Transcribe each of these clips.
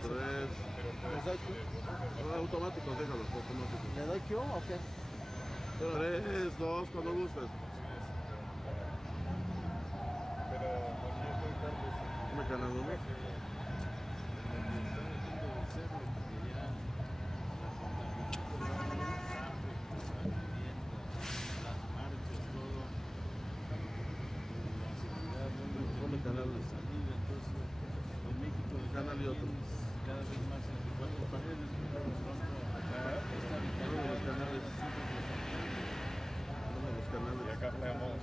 3. ¿Les doy Q? Automáticos, déjalos, automáticos. ¿Le doy Q o qué? 3, 2, cuando gustes. Pero aquí estoy Carlos. Dime canal 1. Ponme canal. En México Canal y otro. cada vez más entre cuatro paredes, pronto acá está Uno de los canales. Uno de los Y canales. acá estamos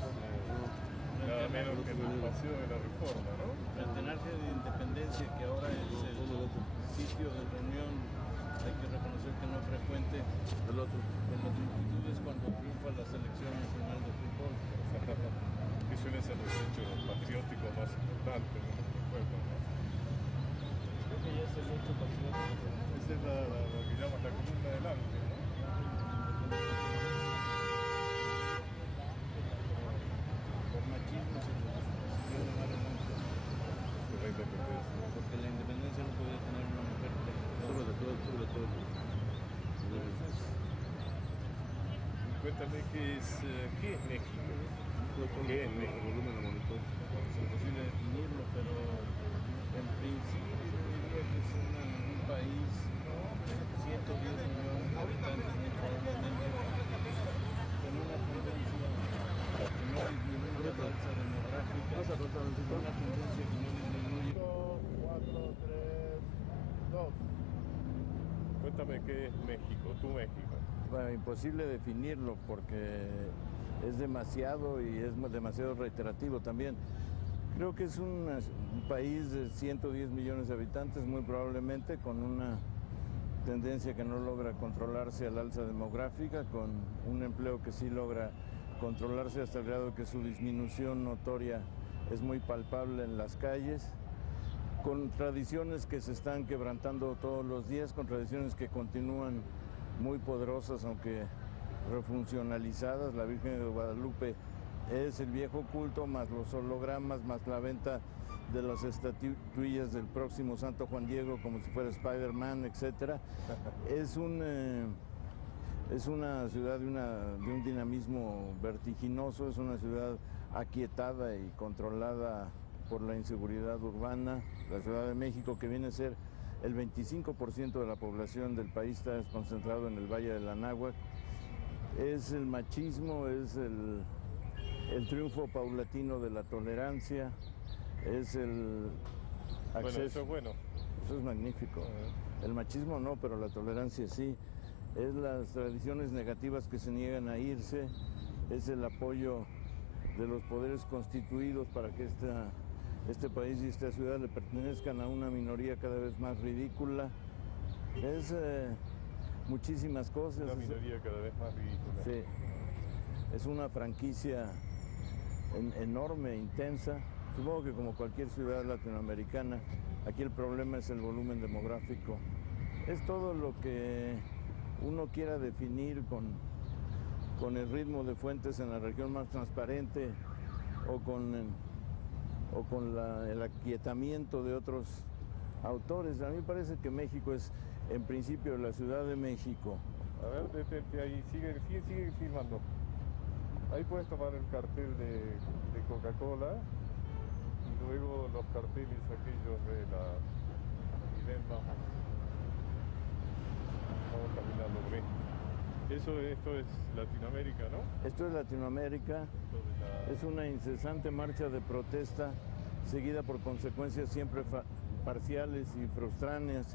nada menos que en el Paseo de la Reforma, ¿no? frente al Arca de Independencia, que ahora es el sitio de reunión, hay que reconocer que no frecuente El otro. de las multitudes cuando triunfa la selección nacional de fútbol. Que suelen ser los hechos patrióticos más importantes de nuestro pueblo, ¿no? Creo que ya es el hecho patriótico. Esa es lo que llaman la columna del arte, ¿no? Por machismo se le decidió llamar el arte, De la independencia. porque la independencia no podía tener una mujer Sobre presidenta. todo. Entonces, Cuéntame qué es México. ¿Qué es México? Volumen de monitor. es imposible definirlo, pero en principio yo diría que es un país de 110 millones de habitantes, muy probablemente, con una tendencia que no disminuye la alza demográfica, Vas a contar el con una tendencia que no disminuye. 4, 3, 2. Cuéntame qué es México, tu México. Bueno, imposible definirlo porque es demasiado y es demasiado reiterativo también. Creo que es un país de 110 millones de habitantes, muy probablemente con una tendencia que no logra controlarse al alza demográfica, con un empleo que sí logra controlarse hasta el grado que su disminución notoria es muy palpable en las calles, con tradiciones que se están quebrantando todos los días, con tradiciones que continúan muy poderosas, aunque refuncionalizadas. La Virgen de Guadalupe es el viejo culto, más los hologramas, más la venta de las estatuillas del próximo Santo Juan Diego, como si fuera Spider-Man, etc. Es una ciudad de un dinamismo vertiginoso, es una ciudad aquietada y controlada por la inseguridad urbana. La Ciudad de México, que viene a ser el 25% de la población del país, está concentrado en el Valle del Anáhuac. Es el machismo, es el triunfo paulatino de la tolerancia, es el acceso. Bueno, eso es bueno. Eso es magnífico. El machismo no, pero la tolerancia sí. Es las tradiciones negativas que se niegan a irse, es el apoyo de los poderes constituidos para que este país y esta ciudad le pertenezcan a una minoría cada vez más ridícula. Es muchísimas cosas. Una minoría cada vez más ridícula. Sí. Es una franquicia enorme, intensa. Supongo que como cualquier ciudad latinoamericana, aquí el problema es el volumen demográfico. Es todo lo que uno quiera definir con el ritmo de Fuentes en la región más transparente o con el aquietamiento de otros autores. A mí me parece que México es, en principio, la Ciudad de México. A ver, detente ahí, sigue filmando. Ahí puedes tomar el cartel de Coca-Cola y luego los carteles aquellos de la... Y ven, vamos caminando por ahí. Esto es Latinoamérica, ¿no? Esto es Latinoamérica, es una incesante marcha de protesta seguida por consecuencias siempre parciales y frustrantes.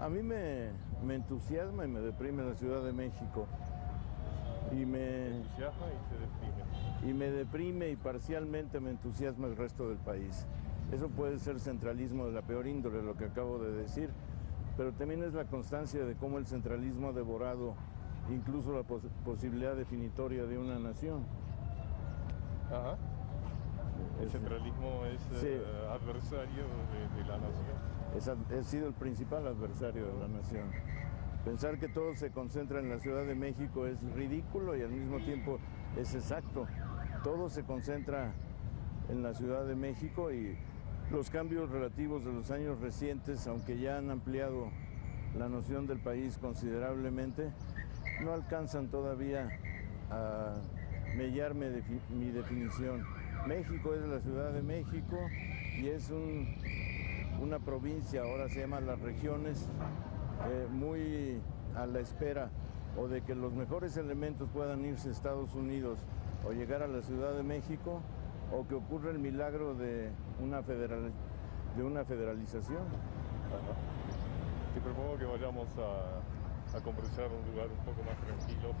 A mí me entusiasma y me deprime la Ciudad de México. Me entusiasma y se deprime. Y me deprime y parcialmente me entusiasma el resto del país. Eso puede ser centralismo de la peor índole, lo que acabo de decir, pero también es la constancia de cómo el centralismo ha devorado incluso la posibilidad definitoria de una nación. Ajá. El centralismo es sí, adversario de la nación. Ha sido el principal adversario de la nación. Pensar que todo se concentra en la Ciudad de México es ridículo y al mismo tiempo es exacto. Todo se concentra en la Ciudad de México y Los cambios relativos de los años recientes, aunque ya han ampliado la noción del país considerablemente, no alcanzan todavía a mellarme mi definición. México es la Ciudad de México y es una provincia, ahora se llama las regiones, muy a la espera o de que los mejores elementos puedan irse a Estados Unidos o llegar a la Ciudad de México, o que ocurra el milagro de una federalización. Ajá. Te propongo que vayamos a conversar en un lugar un poco más tranquilo.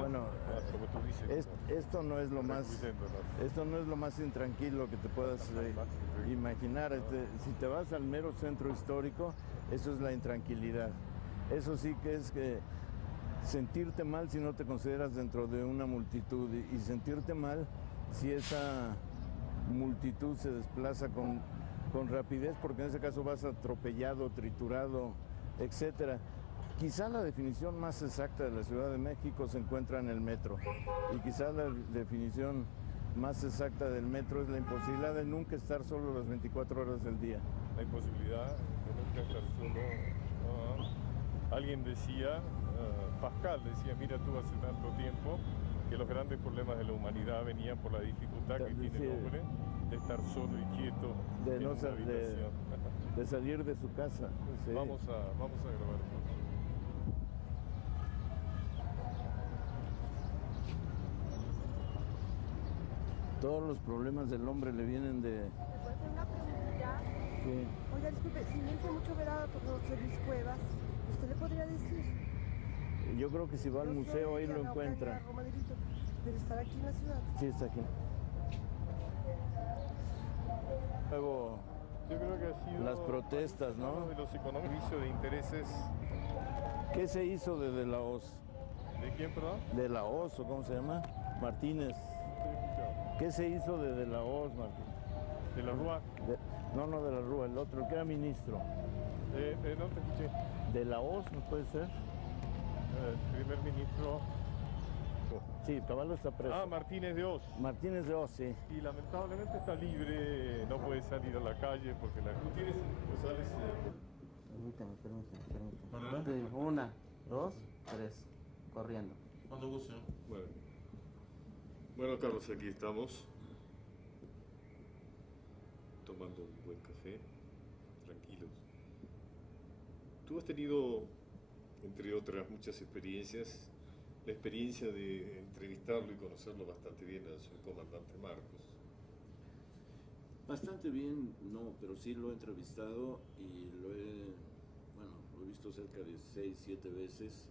Bueno, como tú dices, esto no es lo más intranquilo que te puedas imaginar. Si te vas al mero centro histórico, eso es la intranquilidad. Eso sí que es que sentirte mal si no te consideras dentro de una multitud, y sentirte mal si esa multitud se desplaza con rapidez, porque en ese caso vas atropellado, triturado, etcétera. Quizá la definición más exacta de la Ciudad de México se encuentra en el metro, y quizá la definición más exacta del metro es la imposibilidad de nunca estar solo las 24 horas del día. La imposibilidad de nunca estar solo. Alguien decía, Pascal decía, mira tú, hace tanto tiempo que los grandes problemas de la humanidad venían por la dificultad que tiene el hombre de estar solo y quieto de en no una habitación. de salir de su casa. Sí. Vamos a grabar. Todos los problemas del hombre le vienen de... ¿Me puede hacer una pregunta? Sí. Oiga, disculpe, si me dice mucho ver a José Luis Cuevas, ¿usted le podría decir? Yo creo que si va al museo ahí lo encuentra. Roma de Vito, pero estar aquí en la ciudad. Sí, está aquí. Luego, Yo creo que ha sido las protestas, ¿no? uno de los económicos de intereses. ¿qué se hizo de la OS? ¿De quién, perdón? De la OS, ¿o cómo se llama? Martínez. ¿Qué se hizo de la OS, Martínez? De la Rúa. No de la Rúa, el otro, el que era ministro. No te escuché. ¿De la OS no puede ser? Primer ministro. Sí, Caballo está preso. Martínez de Oz. Martínez de Oz, sí. Y lamentablemente está libre, no puede salir a la calle porque la Gutiérrez Rosales. Permítame. 1, 2, 3. Corriendo. Cuando guste. Bueno, Carlos, aquí estamos tomando un buen café, tranquilos. Tú has tenido, entre otras muchas experiencias, la experiencia de entrevistarlo y conocerlo bastante bien al subcomandante Marcos. Bastante bien, no, pero sí lo he entrevistado y lo he visto cerca de 6, 7 veces.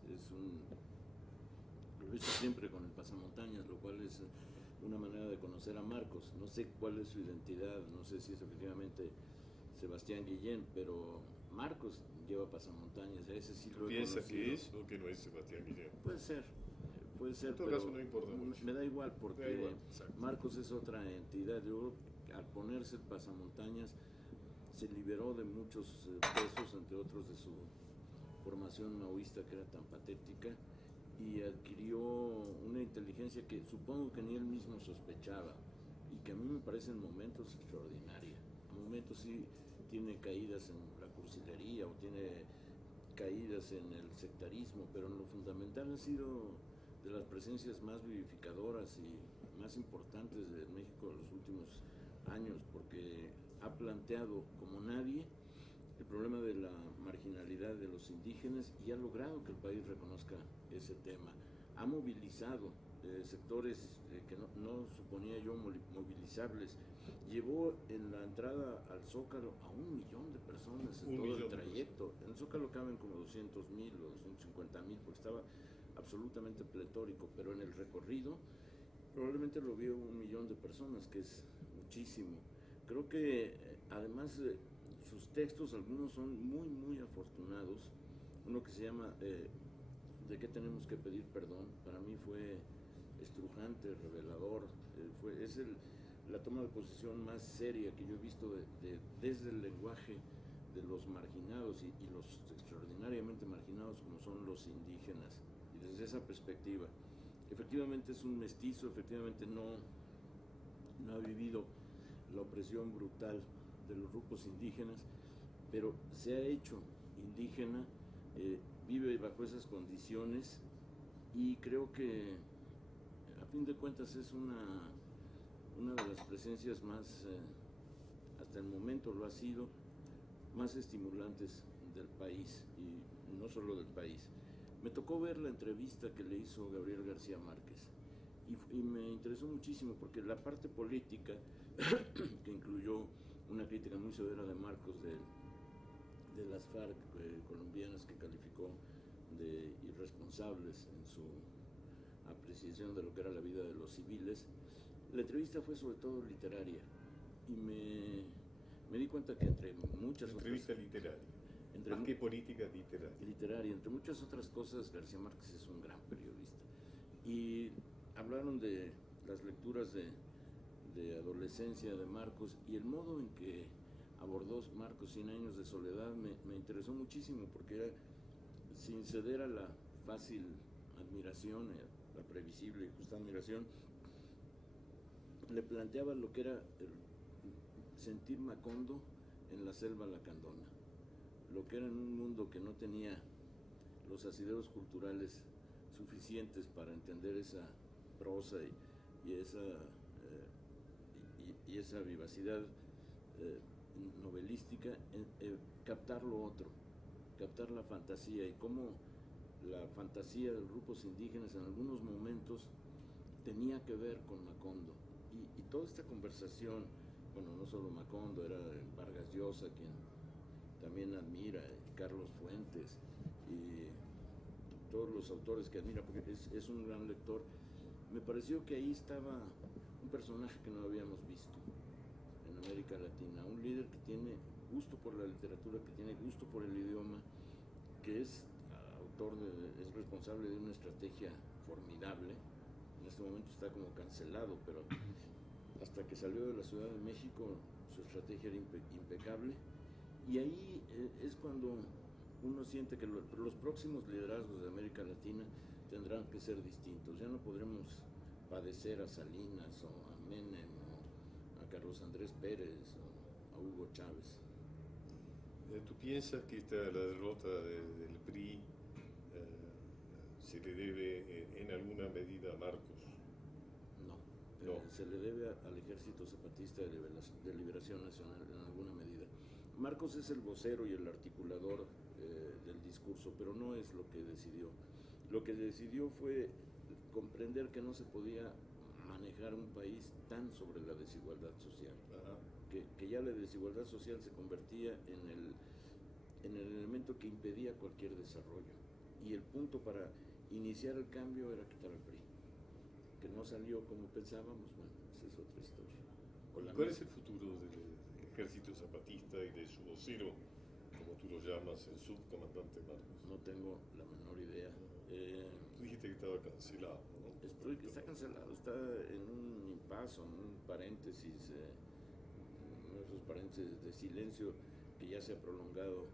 Lo he visto siempre con el pasamontañas, lo cual es una manera de conocer a Marcos. No sé cuál es su identidad, no sé si es efectivamente Sebastián Guillén, pero Marcos lleva pasamontañas, a ese sí lo he ¿Piensa conocido. que es o que no es Sebastián Guillén? Puede ser, En todo pero caso no importa mucho. me da igual porque Da igual, exacto. Marcos es otra entidad. Yo, al ponerse el pasamontañas, se liberó de muchos pesos, entre otros de su formación maoísta que era tan patética, y adquirió una inteligencia que supongo que ni él mismo sospechaba y que a mí me parece en momentos extraordinaria. A momentos sí tiene caídas en la cursilería o tiene caídas en el sectarismo, pero en lo fundamental ha sido de las presencias más vivificadoras y más importantes de México en los últimos años, porque ha planteado como nadie el problema de la marginalidad de los indígenas y ha logrado que el país reconozca ese tema. Ha movilizado sectores que no suponía yo movilizables. Llevó en la entrada al Zócalo a 1 millón de personas en todo el trayecto. En el Zócalo caben como 200,000 o 250,000 porque estaba absolutamente pletórico, pero en el recorrido probablemente lo vio 1 millón de personas, que es muchísimo. Creo que además sus textos, algunos son muy, muy afortunados. Uno que se llama ¿De qué tenemos que pedir perdón? Para mí fue estrujante, revelador. Es la toma de posición más seria que yo he visto desde el lenguaje de los marginados y los extraordinariamente marginados como son los indígenas. Y desde esa perspectiva, efectivamente es un mestizo, efectivamente no ha vivido la opresión brutal de los grupos indígenas, pero se ha hecho indígena, vive bajo esas condiciones y creo que a fin de cuentas es una de las presencias más, hasta el momento lo ha sido, más estimulantes del país, y no solo del país. Me tocó ver la entrevista que le hizo Gabriel García Márquez y me interesó muchísimo porque la parte política, que incluyó una crítica muy severa de Marcos de las FARC colombianas, que calificó de irresponsables en su apreciación de lo que era la vida de los civiles, la entrevista fue sobre todo literaria y me di cuenta que entre muchas Entrevista otras... literaria. Entre ¿Qué política literaria? Entre muchas otras cosas, García Márquez es un gran periodista. Y hablaron de las lecturas de adolescencia de Marcos y el modo en que abordó Marcos 100 años de soledad me interesó muchísimo, porque era sin ceder a la fácil admiración, la previsible y justa admiración, le planteaba lo que era el sentir Macondo en la selva lacandona, lo que era en un mundo que no tenía los asideros culturales suficientes para entender esa prosa y esa vivacidad novelística, captar lo otro, captar la fantasía, y cómo la fantasía de los grupos indígenas en algunos momentos tenía que ver con Macondo. Y toda esta conversación, bueno, no solo Macondo, era Vargas Llosa, quien también admira, Carlos Fuentes y todos los autores que admira, porque es un gran lector. Me pareció que ahí estaba un personaje que no habíamos visto en América Latina, un líder que tiene gusto por la literatura, que tiene gusto por el idioma, que es es responsable de una estrategia formidable. En este momento está como cancelado, pero hasta que salió de la Ciudad de México su estrategia era impecable, y ahí es cuando uno siente que los próximos liderazgos de América Latina tendrán que ser distintos. Ya no podremos padecer a Salinas o a Menem o a Carlos Andrés Pérez o a Hugo Chávez. ¿Tú piensas que la derrota del PRI se le debe en alguna medida a Marcos? No. Se le debe al Ejército Zapatista de Liberación Nacional en alguna medida. Marcos es el vocero y el articulador del discurso, pero no es lo que decidió. Lo que decidió fue comprender que no se podía manejar un país tan sobre la desigualdad social, que ya la desigualdad social se convertía en el elemento que impedía cualquier desarrollo, y el punto para iniciar el cambio era quitar al PRI, que no salió como pensábamos. Bueno, esa es otra historia. ¿Cuál es el futuro del Ejército Zapatista y de su vocero, como tú lo llamas, el subcomandante Marcos? No tengo la menor idea. Tú dijiste que estaba cancelado, ¿no? Está cancelado, está en un impasse, en un paréntesis, uno de esos paréntesis de silencio que ya se ha prolongado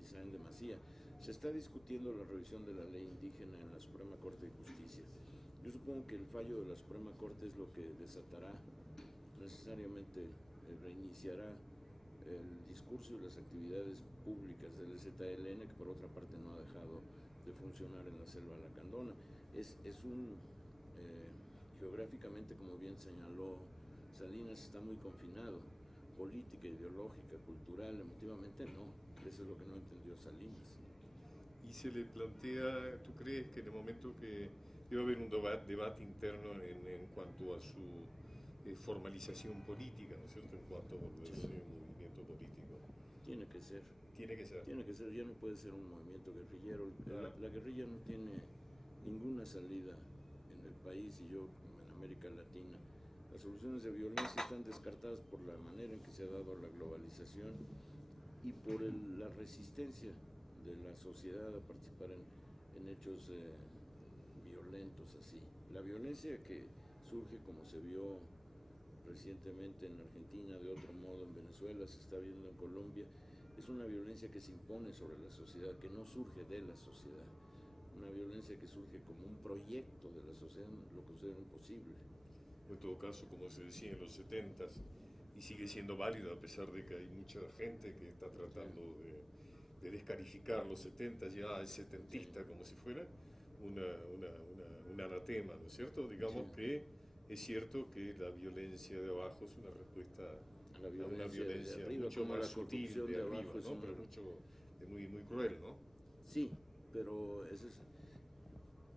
quizá en demasía. Se está discutiendo la revisión de la ley indígena en la Suprema Corte de Justicia. Yo supongo que el fallo de la Suprema Corte es lo que desatará necesariamente, reiniciará el discurso y las actividades públicas del ZLN, que por otra parte no ha dejado de funcionar en la selva lacandona. Es geográficamente, como bien señaló Salinas, está muy confinado, política, ideológica, cultural, emotivamente no. Eso es lo que no entendió Salinas. Y se le plantea, ¿tú crees que en el momento que debe haber un debate interno en cuanto a su formalización política, ¿no es cierto?, en cuanto a volverse un movimiento político? Tiene que ser. Tiene que ser. Tiene que ser, ya no puede ser un movimiento guerrillero. La guerrilla no tiene ninguna salida en el país, y yo en América Latina. Las soluciones de violencia están descartadas por la manera en que se ha dado la globalización y por la resistencia de la sociedad a participar en hechos violentos así. La violencia que surge, como se vio recientemente en Argentina, de otro modo en Venezuela, se está viendo en Colombia, es una violencia que se impone sobre la sociedad, que no surge de la sociedad. Una violencia que surge como un proyecto de la sociedad, lo considero imposible. En todo caso, como se decía en los 70s, y sigue siendo válido a pesar de que hay mucha gente que está tratando de descalificar los 70, ya es setentista como si fuera un anatema, ¿no es cierto? Digamos que es cierto que la violencia de abajo es una respuesta A la a una violencia de violencia arriba, mucho como más la sutil corrupción de de arriba, abajo es ¿no? una- Pero muy, muy cruel, ¿no? Sí, pero ese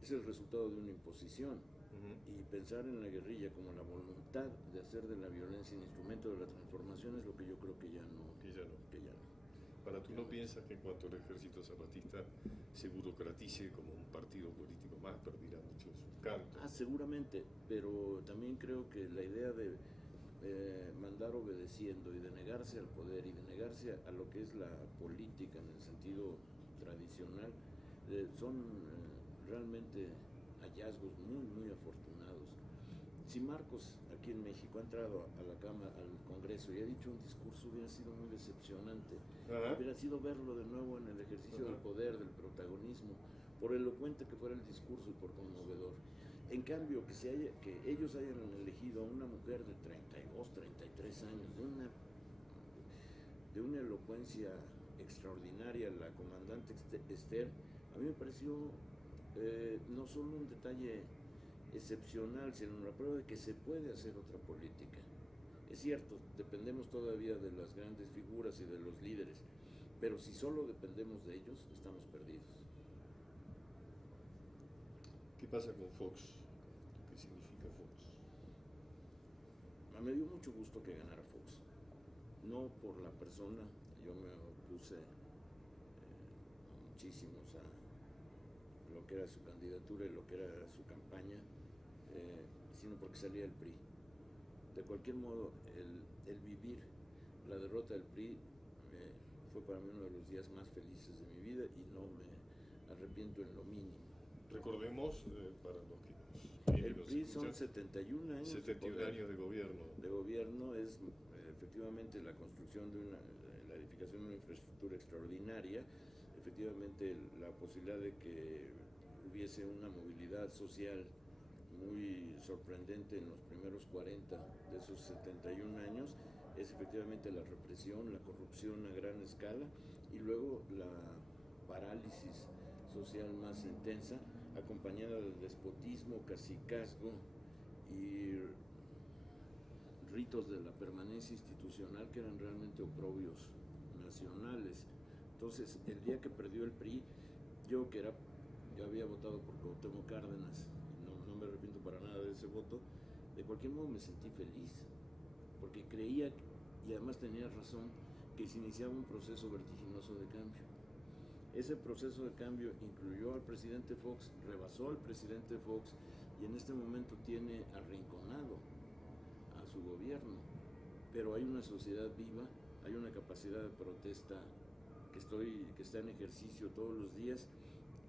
es el resultado de una imposición. Ujú. Y pensar en la guerrilla como la voluntad de hacer de la violencia un instrumento de la transformación es lo que yo creo que ya no. Que ya no. Que ya no. Para tú no piensas que en cuanto el ejército zapatista se burocratice como un partido político más, perderá mucho su canto. Seguramente, pero también creo que la idea de mandar obedeciendo y de negarse al poder y de negarse a lo que es la política en el sentido tradicional son realmente hallazgos muy, muy afortunados. Si Marcos aquí en México ha entrado a la Cámara, al Congreso y ha dicho un discurso, hubiera sido muy decepcionante. Ajá. Hubiera sido verlo de nuevo en el ejercicio Ajá. del poder, del protagonismo, por elocuente que fuera el discurso y por conmovedor. En cambio, que ellos hayan elegido a una mujer de 32, 33 años, de una elocuencia extraordinaria, la comandante Esther, a mí me pareció no solo un detalle excepcional, sino una prueba de que se puede hacer otra política. Es cierto, dependemos todavía de las grandes figuras y de los líderes, pero si solo dependemos de ellos, estamos perdidos. ¿Qué pasa con Fox? ¿Qué significa Fox? Me dio mucho gusto que ganara Fox, no por la persona, yo me opuse muchísimos a lo que era su candidatura y lo que era su campaña, sino porque salía el PRI. De cualquier modo, el vivir la derrota del PRI fue para mí uno de los días más felices de mi vida y no me arrepiento en lo mínimo. Recordemos, para los que El PRI son 71 años. 71 años de gobierno. De gobierno es efectivamente la construcción de la edificación de una infraestructura extraordinaria, efectivamente la posibilidad de que hubiese una movilidad social muy sorprendente en los primeros 40 de esos 71 años, es efectivamente la represión, la corrupción a gran escala y luego la parálisis social más intensa, acompañada del despotismo, cacicazgo y ritos de la permanencia institucional que eran realmente oprobios nacionales. Entonces, el día que perdió el PRI, yo había votado por Cuauhtémoc Cárdenas, no me arrepiento para nada de ese voto, de cualquier modo me sentí feliz, porque creía, y además tenía razón, que se iniciaba un proceso vertiginoso de cambio. Ese proceso de cambio incluyó al presidente Fox, rebasó al presidente Fox y en este momento tiene arrinconado a su gobierno. Pero hay una sociedad viva, hay una capacidad de protesta que está en ejercicio todos los días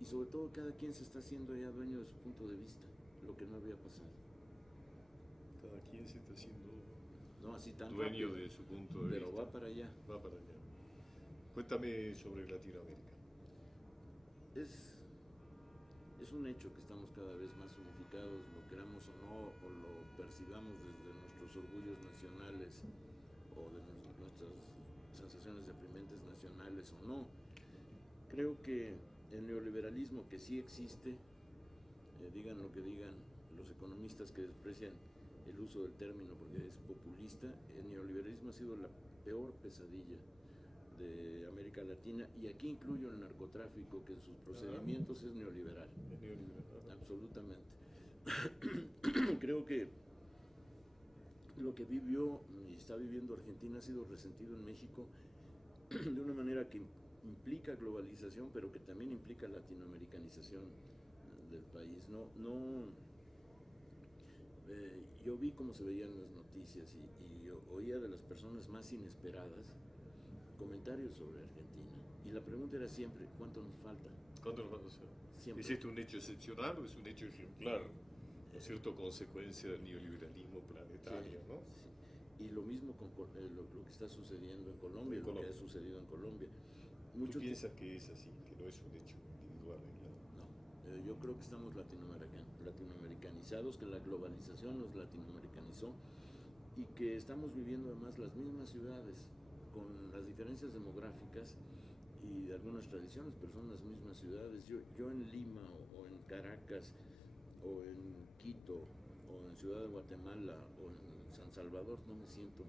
y sobre todo cada quien se está haciendo ya dueño de su punto de vista, lo que no había pasado. Cada quien se está haciendo No así tan dueño rápido, de su punto de pero vista. va para allá. Va para allá. Cuéntame sobre Latinoamérica. Es un hecho que estamos cada vez más unificados, lo queramos o no, o lo percibamos desde nuestros orgullos nacionales o de nuestras sensaciones deprimentes nacionales o no. Creo que el neoliberalismo, que sí existe, digan lo que digan los economistas que desprecian el uso del término porque es populista, el neoliberalismo ha sido la peor pesadilla de América Latina y aquí incluyo el narcotráfico que en sus procedimientos es neoliberal. Es neoliberal. Absolutamente. Creo que lo que vivió y está viviendo Argentina ha sido resentido en México de una manera que implica globalización, pero que también implica latinoamericanización del país. Yo vi cómo se veían las noticias y oía de las personas más inesperadas comentarios sobre Argentina. Y la pregunta era siempre, ¿cuánto nos falta? ¿Cuánto nos va a hacer? Siempre. ¿Es esto un hecho excepcional o es un hecho ejemplar? ¿No es cierto? Consecuencia del neoliberalismo planetario, Sí, ¿no? sí. Y lo mismo con lo que está sucediendo en Colombia, En lo que Colombia. ha sucedido en Colombia. ¿Tú piensas que es así, que no es un hecho individual aislado? No, yo creo que estamos latinoamericanizados, que la globalización nos latinoamericanizó y que estamos viviendo además las mismas ciudades con las diferencias demográficas y de algunas tradiciones, pero son las mismas ciudades. Yo en Lima o en Caracas o en Quito o en Ciudad de Guatemala o en San Salvador no me siento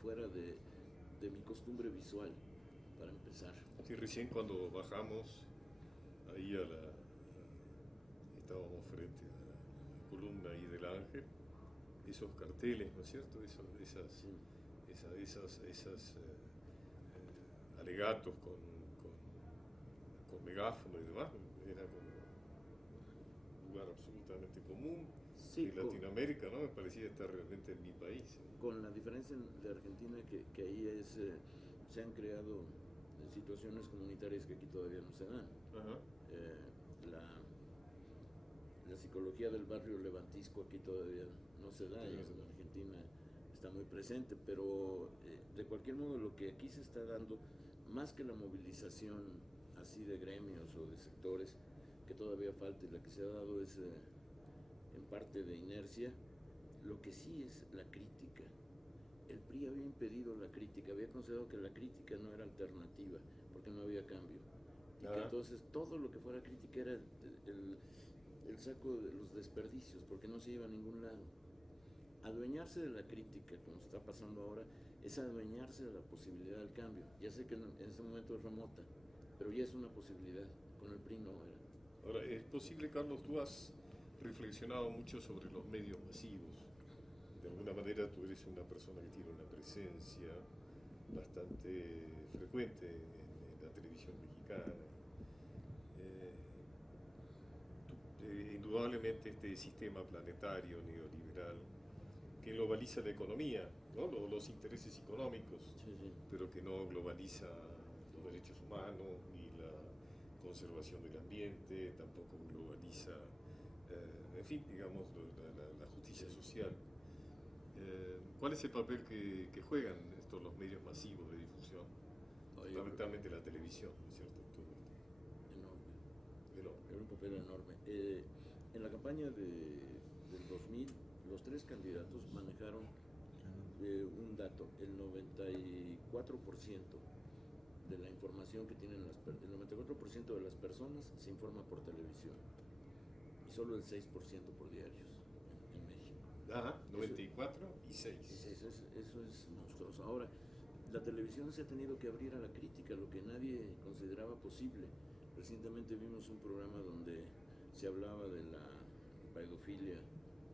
fuera de mi costumbre visual, para empezar. Sí, recién cuando bajamos ahí estábamos frente a la columna ahí del Ángel, esos carteles, ¿no es cierto? Esas alegatos con megáfono y demás, era como un lugar absolutamente común. Sí, en Latinoamérica, ¿no? Me parecía estar realmente en mi país. Con la diferencia de Argentina que ahí se han creado situaciones comunitarias que aquí todavía no se dan. Ajá. La psicología del barrio levantisco aquí todavía no se da, y en Argentina está muy presente, pero de cualquier modo lo que aquí se está dando, más que la movilización así de gremios o de sectores, que todavía falta, y la que se ha dado es en parte de inercia, lo que sí es la crítica. El PRI había impedido la crítica, había considerado que la crítica no era alternativa, porque no había cambio. Y que entonces todo lo que fuera crítica era el saco de los desperdicios, porque no se iba a ningún lado. Adueñarse de la crítica, como está pasando ahora, es adueñarse de la posibilidad del cambio. Ya sé que en ese momento es remota, pero ya es una posibilidad. Con el PRI no era. Ahora, es posible, Carlos, tú has reflexionado mucho sobre los medios masivos. De alguna manera tú eres una persona que tiene una presencia bastante frecuente en la televisión mexicana. Indudablemente este sistema planetario neoliberal que globaliza la economía, ¿no? Los intereses económicos, pero que no globaliza los derechos humanos ni la conservación del ambiente, tampoco globaliza, en fin, digamos, la justicia social. ¿Cuál es el papel que juegan los medios masivos de difusión? Fundamentalmente la televisión, ¿no es cierto? Era un papel enorme. En la campaña del 2000, los tres candidatos manejaron un dato: el 94% de la información que tienen el 94% de las personas se informa por televisión y solo el 6% por diarios en México. Ajá, 94 y 6. Eso es monstruoso. Ahora, la televisión se ha tenido que abrir a la crítica, lo que nadie consideraba posible. Recientemente vimos un programa donde se hablaba de la pedofilia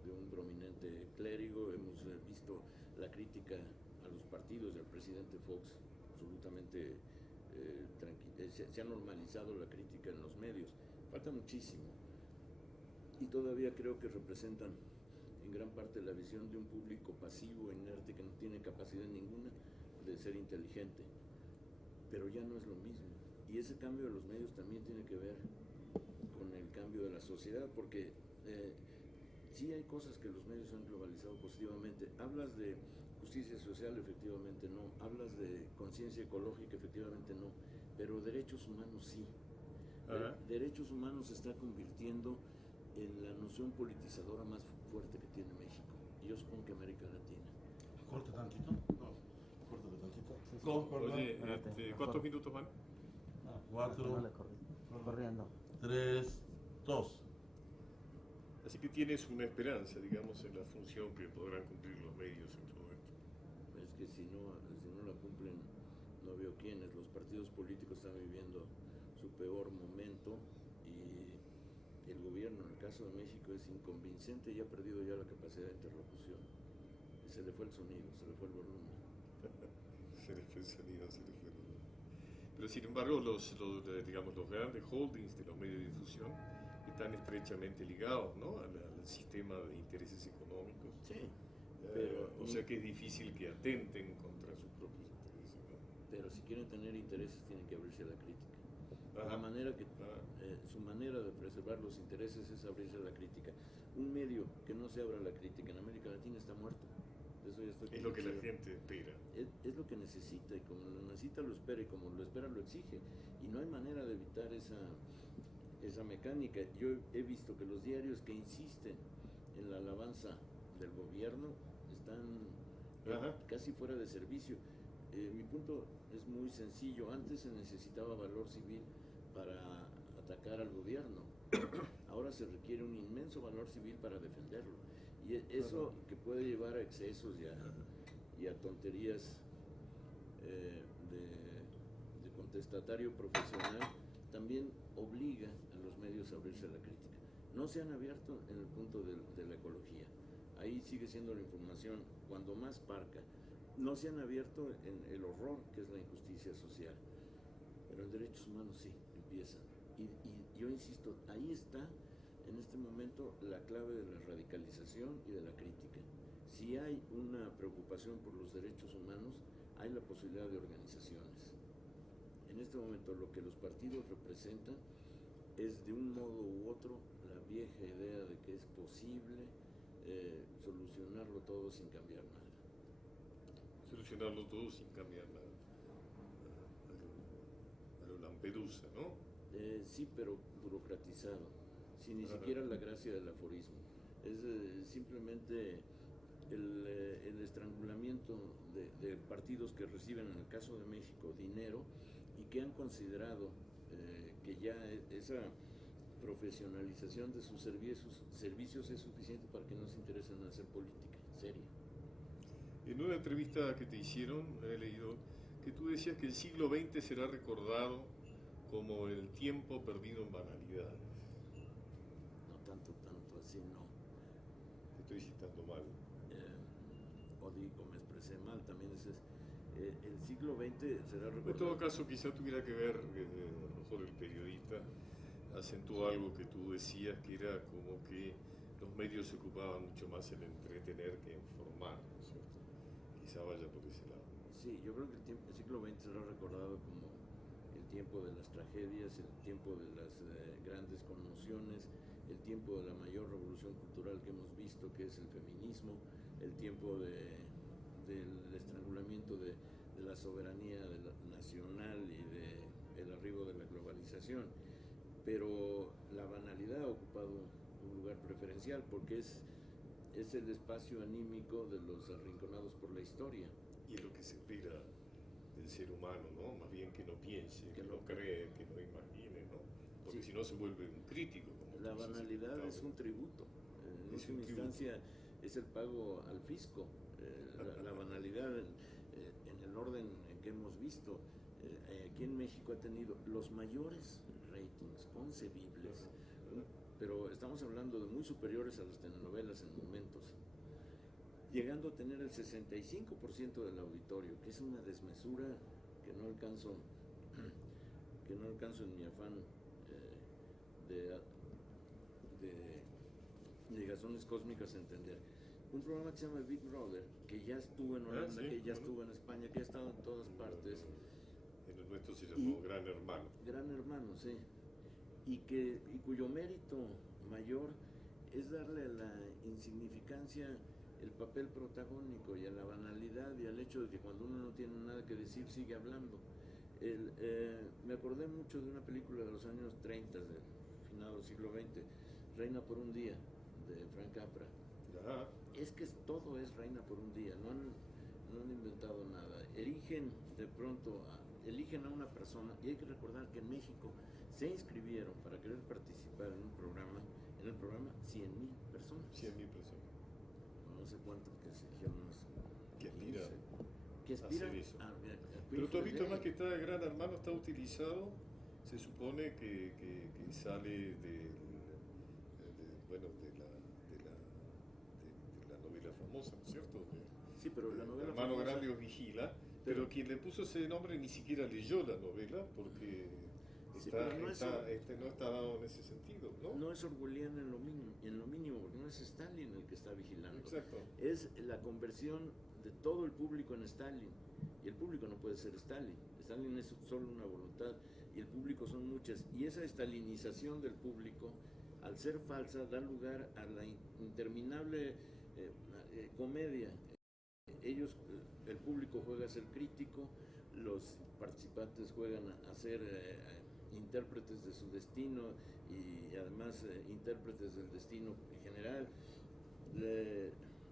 de un prominente clérigo. Hemos visto la crítica a los partidos del presidente Fox, absolutamente se ha normalizado la crítica en los medios. Falta muchísimo. Y todavía creo que representan en gran parte la visión de un público pasivo, inerte, que no tiene capacidad ninguna de ser inteligente. Pero ya no es lo mismo. Y ese cambio de los medios también tiene que ver con el cambio de la sociedad, porque sí hay cosas que los medios han globalizado positivamente. Hablas de justicia social, efectivamente no. Hablas de conciencia ecológica, efectivamente no. Pero derechos humanos sí. Derechos humanos se está convirtiendo en la noción politizadora más fuerte que tiene México. Y yo supongo que América Latina. Corta tantito. No, córtale tantito. Oye, ¿cuántos minutos van? 4, Corriendo. 3, 2. Así que tienes una esperanza, digamos, en la función que podrán cumplir los medios en todo esto. Es que si no la cumplen, no veo quiénes. Los partidos políticos están viviendo su peor momento y el gobierno, en el caso de México, es inconvincente y ha perdido ya la capacidad de interlocución. Y se le fue el sonido, se le fue el volumen. Se le fue el sonido, se le fue el volumen. Pero sin embargo, los grandes holdings de los medios de difusión están estrechamente ligados, ¿no? al sistema de intereses económicos. Sí. O sea que es difícil que atenten contra sus propios intereses, ¿no? Pero si quieren tener intereses, tienen que abrirse a la crítica. Ajá. Su manera de preservar los intereses es abrirse a la crítica. Un medio que no se abra a la crítica en América Latina está muerto. Eso ya estoy es lo que la convencido. gente espera. Es lo que necesita, y como lo necesita lo espera, y como lo espera lo exige. Y no hay manera de evitar esa mecánica. Yo he visto que los diarios que insisten en la alabanza del gobierno están Ajá. casi fuera de servicio. Mi punto es muy sencillo. Antes se necesitaba valor civil para atacar al gobierno. Ahora se requiere un inmenso valor civil para defenderlo. Y eso que puede llevar a excesos y a tonterías de contestatario profesional, también obliga a los medios a abrirse a la crítica. No se han abierto en el punto de la ecología. Ahí sigue siendo la información cuando más parca. No se han abierto en el horror que es la injusticia social. Pero en derechos humanos sí, empiezan. Y yo insisto, ahí está en este momento la clave de la radicalización y de la crítica. Si hay una preocupación por los derechos humanos, hay la posibilidad de organizaciones. En este momento lo que los partidos representan es de un modo u otro la vieja idea de que es posible solucionarlo todo sin cambiar nada. Solucionarlo todo sin cambiar nada. A lo Lampedusa, ¿no? Sí, pero burocratizado, sin ni siquiera la gracia del aforismo. Es simplemente el estrangulamiento de partidos que reciben, en el caso de México, dinero y que han considerado que ya esa profesionalización de sus servicios es suficiente para que no se interesen en hacer política seria. En una entrevista que te hicieron, he leído que tú decías que el siglo XX será recordado como el tiempo perdido en banalidades. No tanto así, no. Te estoy citando mal. O me expresé mal, también el siglo XX será recordado. En todo caso, quizá tuviera que ver, a lo mejor el periodista acentuó algo que tú decías, que era como que los medios se ocupaban mucho más en entretener que en formar, ¿no es cierto? Quizá vaya por ese lado. Sí, yo creo que el siglo XX será recordado como el tiempo de las tragedias, el tiempo de las grandes conmociones, el tiempo de la mayor revolución cultural que hemos visto, que es el feminismo, el tiempo del estrangulamiento de la soberanía nacional y del arribo de la globalización. Pero la banalidad ha ocupado un lugar preferencial porque es el espacio anímico de los arrinconados por la historia. Y es lo que se espera del ser humano, ¿no? Más bien que no piense, que no cree, que no imagine, ¿no? Porque si no se vuelve un crítico. La banalidad es un tributo. En última instancia es el pago al fisco. La banalidad en el orden en que hemos visto. Aquí en México ha tenido los mayores ratings concebibles, pero estamos hablando de muy superiores a las telenovelas en momentos, llegando a tener el 65% del auditorio, que es una desmesura que no alcanzo en mi afán de ligazones cósmicas a entender. Un programa que se llama Big Brother, que ya estuvo en Holanda, que ya estuvo en España, que ha estado en todas partes. En el nuestro se llamó Gran Hermano. Gran Hermano, sí. Y cuyo mérito mayor es darle a la insignificancia el papel protagónico y a la banalidad y al hecho de que cuando uno no tiene nada que decir sigue hablando. Me acordé mucho de una película de los años 30, del finado siglo XX, Reina por un día, de Frank Capra. Ajá. Es que todo es Reina por un día, no han inventado nada. Eligen a una persona, y hay que recordar que en México se inscribieron para querer participar en el programa 100,000 personas. 100,000 personas. No sé cuántos que se eligieron más. Que aspiran a eso. Pero tú has visto más que está Gran Hermano está utilizado, se supone que sale de la novela famosa, ¿no es cierto? Sí, pero la novela Hermano famosa, Grande os vigila, pero quien le puso ese nombre ni siquiera leyó la novela porque no está dado en ese sentido, ¿no? No es orwelliana en lo mínimo, porque no es Stalin el que está vigilando. Exacto. Es la conversión de todo el público en Stalin. Y el público no puede ser Stalin. Stalin es solo una voluntad y el público son muchas. Y esa estalinización del público, al ser falsa, da lugar a la interminable comedia. El público juega a ser crítico, los participantes juegan a ser intérpretes de su destino y además intérpretes del destino en general.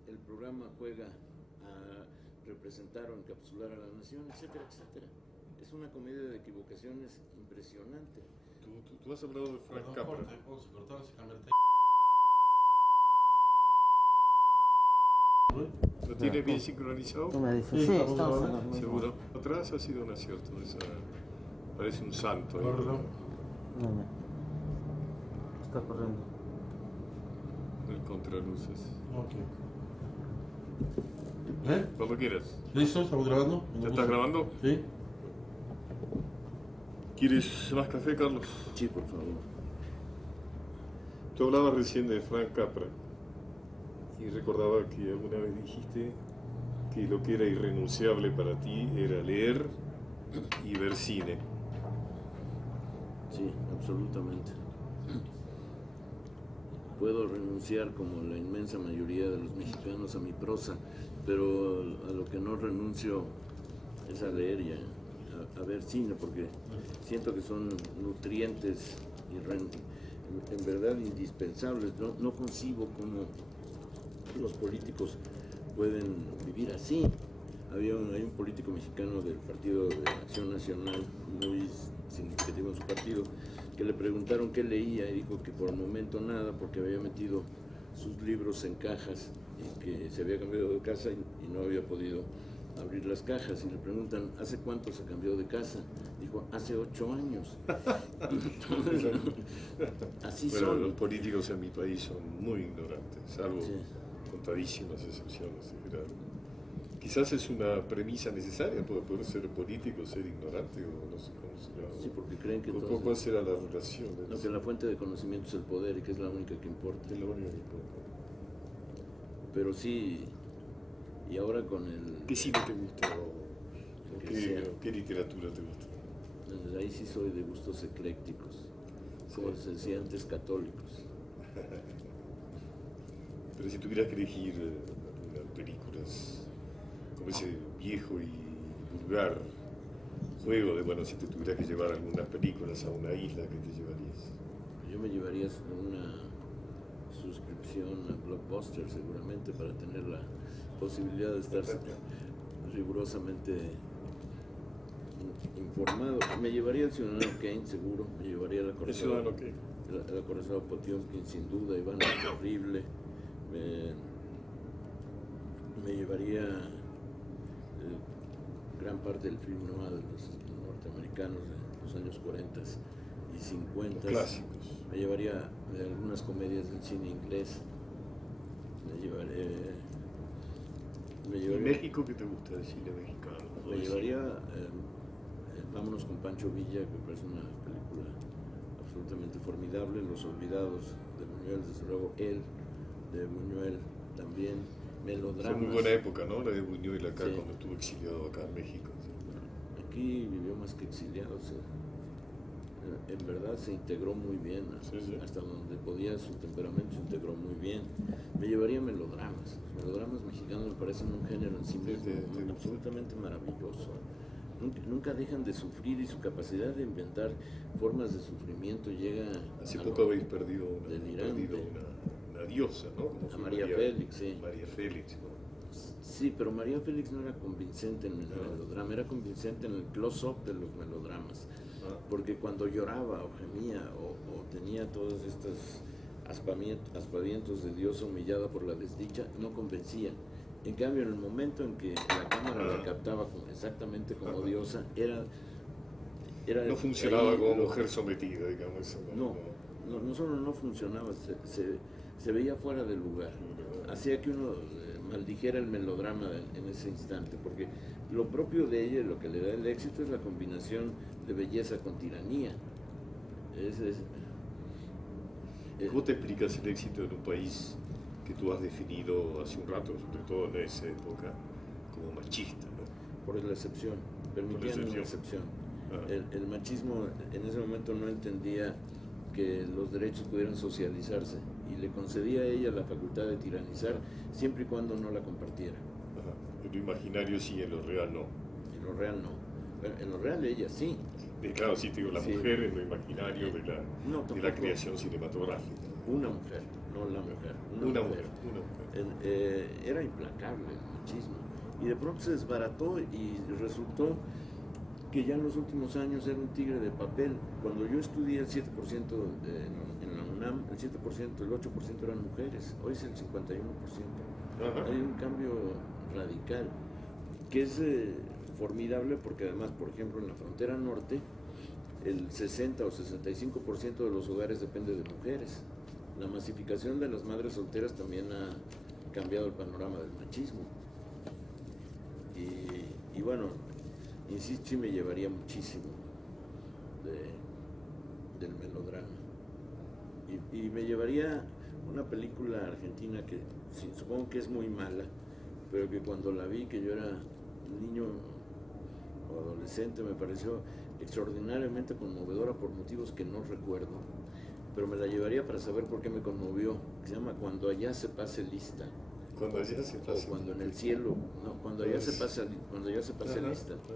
el programa juega a representar o encapsular a la nación, etcétera, etcétera. Es una comedia de equivocaciones impresionante. Tú has hablado de Frank Capra. Vamos a cortar, se cambia el ¿Lo tiene bien sincronizado? Tú me dices, Sí, sí, estamos estamos en grabando. el mismo. Seguro. Atrás ha sido un acierto. Parece un santo. Córrelo. No, no. Está corriendo. El contraluces. Ok. Cuando quieras. ¿Listo? ¿Estamos grabando? ¿Ya estás grabando? Sí. ¿Quieres más café, Carlos? Sí, por favor. Tú hablabas recién de Frank Capra y recordaba que alguna vez dijiste que lo que era irrenunciable para ti era leer y ver cine. Sí, absolutamente. Puedo renunciar, como la inmensa mayoría de los mexicanos, a mi prosa, pero a lo que no renuncio es a leer y a ver cine, porque siento que son nutrientes y en verdad indispensables. No concibo cómo los políticos pueden vivir así. Hay un político mexicano del Partido de Acción Nacional, muy significativo en su partido, que le preguntaron qué leía y dijo que por el momento nada, porque había metido sus libros en cajas y que se había cambiado de casa y no había podido abrir las cajas. Y le preguntan, ¿hace cuánto se cambió de casa? Dijo, hace 8 años. Entonces, así Bueno, son. los políticos en mi país son muy ignorantes, salvo Sí. contadísimas excepciones. Quizás es una premisa necesaria para poder ser político, ser ignorante, o no sé cómo se llama. Sí, porque creen que ¿Cuál entonces, será la relación? no, que la fuente de conocimiento es el poder y que es la única que importa. Es lo único que importa. Pero sí, y ahora con el... ¿Qué cine te gusta o Que sea. qué literatura te gusta? Ahí sí soy de gustos eclécticos, como se decía antes, católicos. Pero si tuvieras que elegir unas películas como ese viejo y vulgar juego de, bueno, si te tuvieras que llevar algunas películas a una isla, ¿qué te llevarías? Yo me llevaría una suscripción a Blockbuster seguramente para tener la posibilidad de estar rigurosamente informado. Me llevaría el Ciudadano Kane seguro, me llevaría la ¿El Ciudadano qué? la acorazado Potiomkin sin duda, Iván es terrible. Me llevaría gran parte del film noir de los norteamericanos de los años 40 y 50. Los clásicos. Me llevaría algunas comedias del cine inglés. ¿En México qué te gusta del cine mexicano? Me llevaría Vámonos con Pancho Villa, que me parece una película absolutamente formidable. Los Olvidados de Buñuel, desde luego él, de Buñuel también. Melodramas. Fue muy buena época, ¿no? La de Buñuel acá, Sí. cuando estuvo exiliado acá en México. Aquí vivió más que exiliado, en verdad se integró muy bien, Sí, sí. hasta donde podía su temperamento se integró muy bien. Me llevaría melodramas. Los melodramas mexicanos me parecen un género en sí mismo te absolutamente maravilloso. Nunca dejan de sufrir y su capacidad de inventar formas de sufrimiento llega Hace a poco lo habéis perdido delirante. una diosa, ¿no? Como A fue María Félix, sí. María Félix, ¿no? Sí, pero María Félix no era convincente en el melodrama, era convincente en el close-up de los melodramas. Porque cuando lloraba o gemía o tenía todos estos aspavientos de diosa humillada por la desdicha, no convencía. En cambio, en el momento en que la cámara la captaba exactamente como diosa, era No funcionaba ahí como mujer sometida, digamos. Eso, no solo no funcionaba, se veía fuera de lugar. Hacía que uno maldijera el melodrama en ese instante, porque lo propio de ella, lo que le da el éxito, es la combinación de belleza con tiranía. ¿Cómo te explicas el éxito en un país que tú has definido hace un rato, sobre todo en esa época, como machista, ¿no? Por la excepción, permitían una excepción. El machismo en ese momento no entendía que los derechos pudieran socializarse y le concedía a ella la facultad de tiranizar siempre y cuando no la compartiera. En lo imaginario sí, en lo real no. En lo real no. En lo real ella sí. Claro, sí, te digo, la Sí. mujer en lo imaginario de la tampoco. creación cinematográfica. Una mujer, no la mujer, Una mujer. mujer. Era implacable el machismo. Y de pronto se desbarató y resultó que ya en los últimos años era un tigre de papel. Cuando yo estudié el 7% en la UNAM, el 7%, el 8% eran mujeres, hoy es el 51%. Ajá. Hay un cambio radical, que es formidable porque además, por ejemplo, en la frontera norte, el 60 o 65% de los hogares depende de mujeres. La masificación de las madres solteras también ha cambiado el panorama del machismo. Y bueno, insisto, sí me llevaría muchísimo del melodrama. Y me llevaría una película argentina que sí, supongo que es muy mala, pero que cuando la vi, que yo era niño o adolescente, me pareció extraordinariamente conmovedora por motivos que no recuerdo, pero me la llevaría para saber por qué me conmovió, que se llama Cuando allá se pase lista. Cuando allá se pase. O Cuando en el cielo, no, cuando allá se pase Ajá, lista. ajá.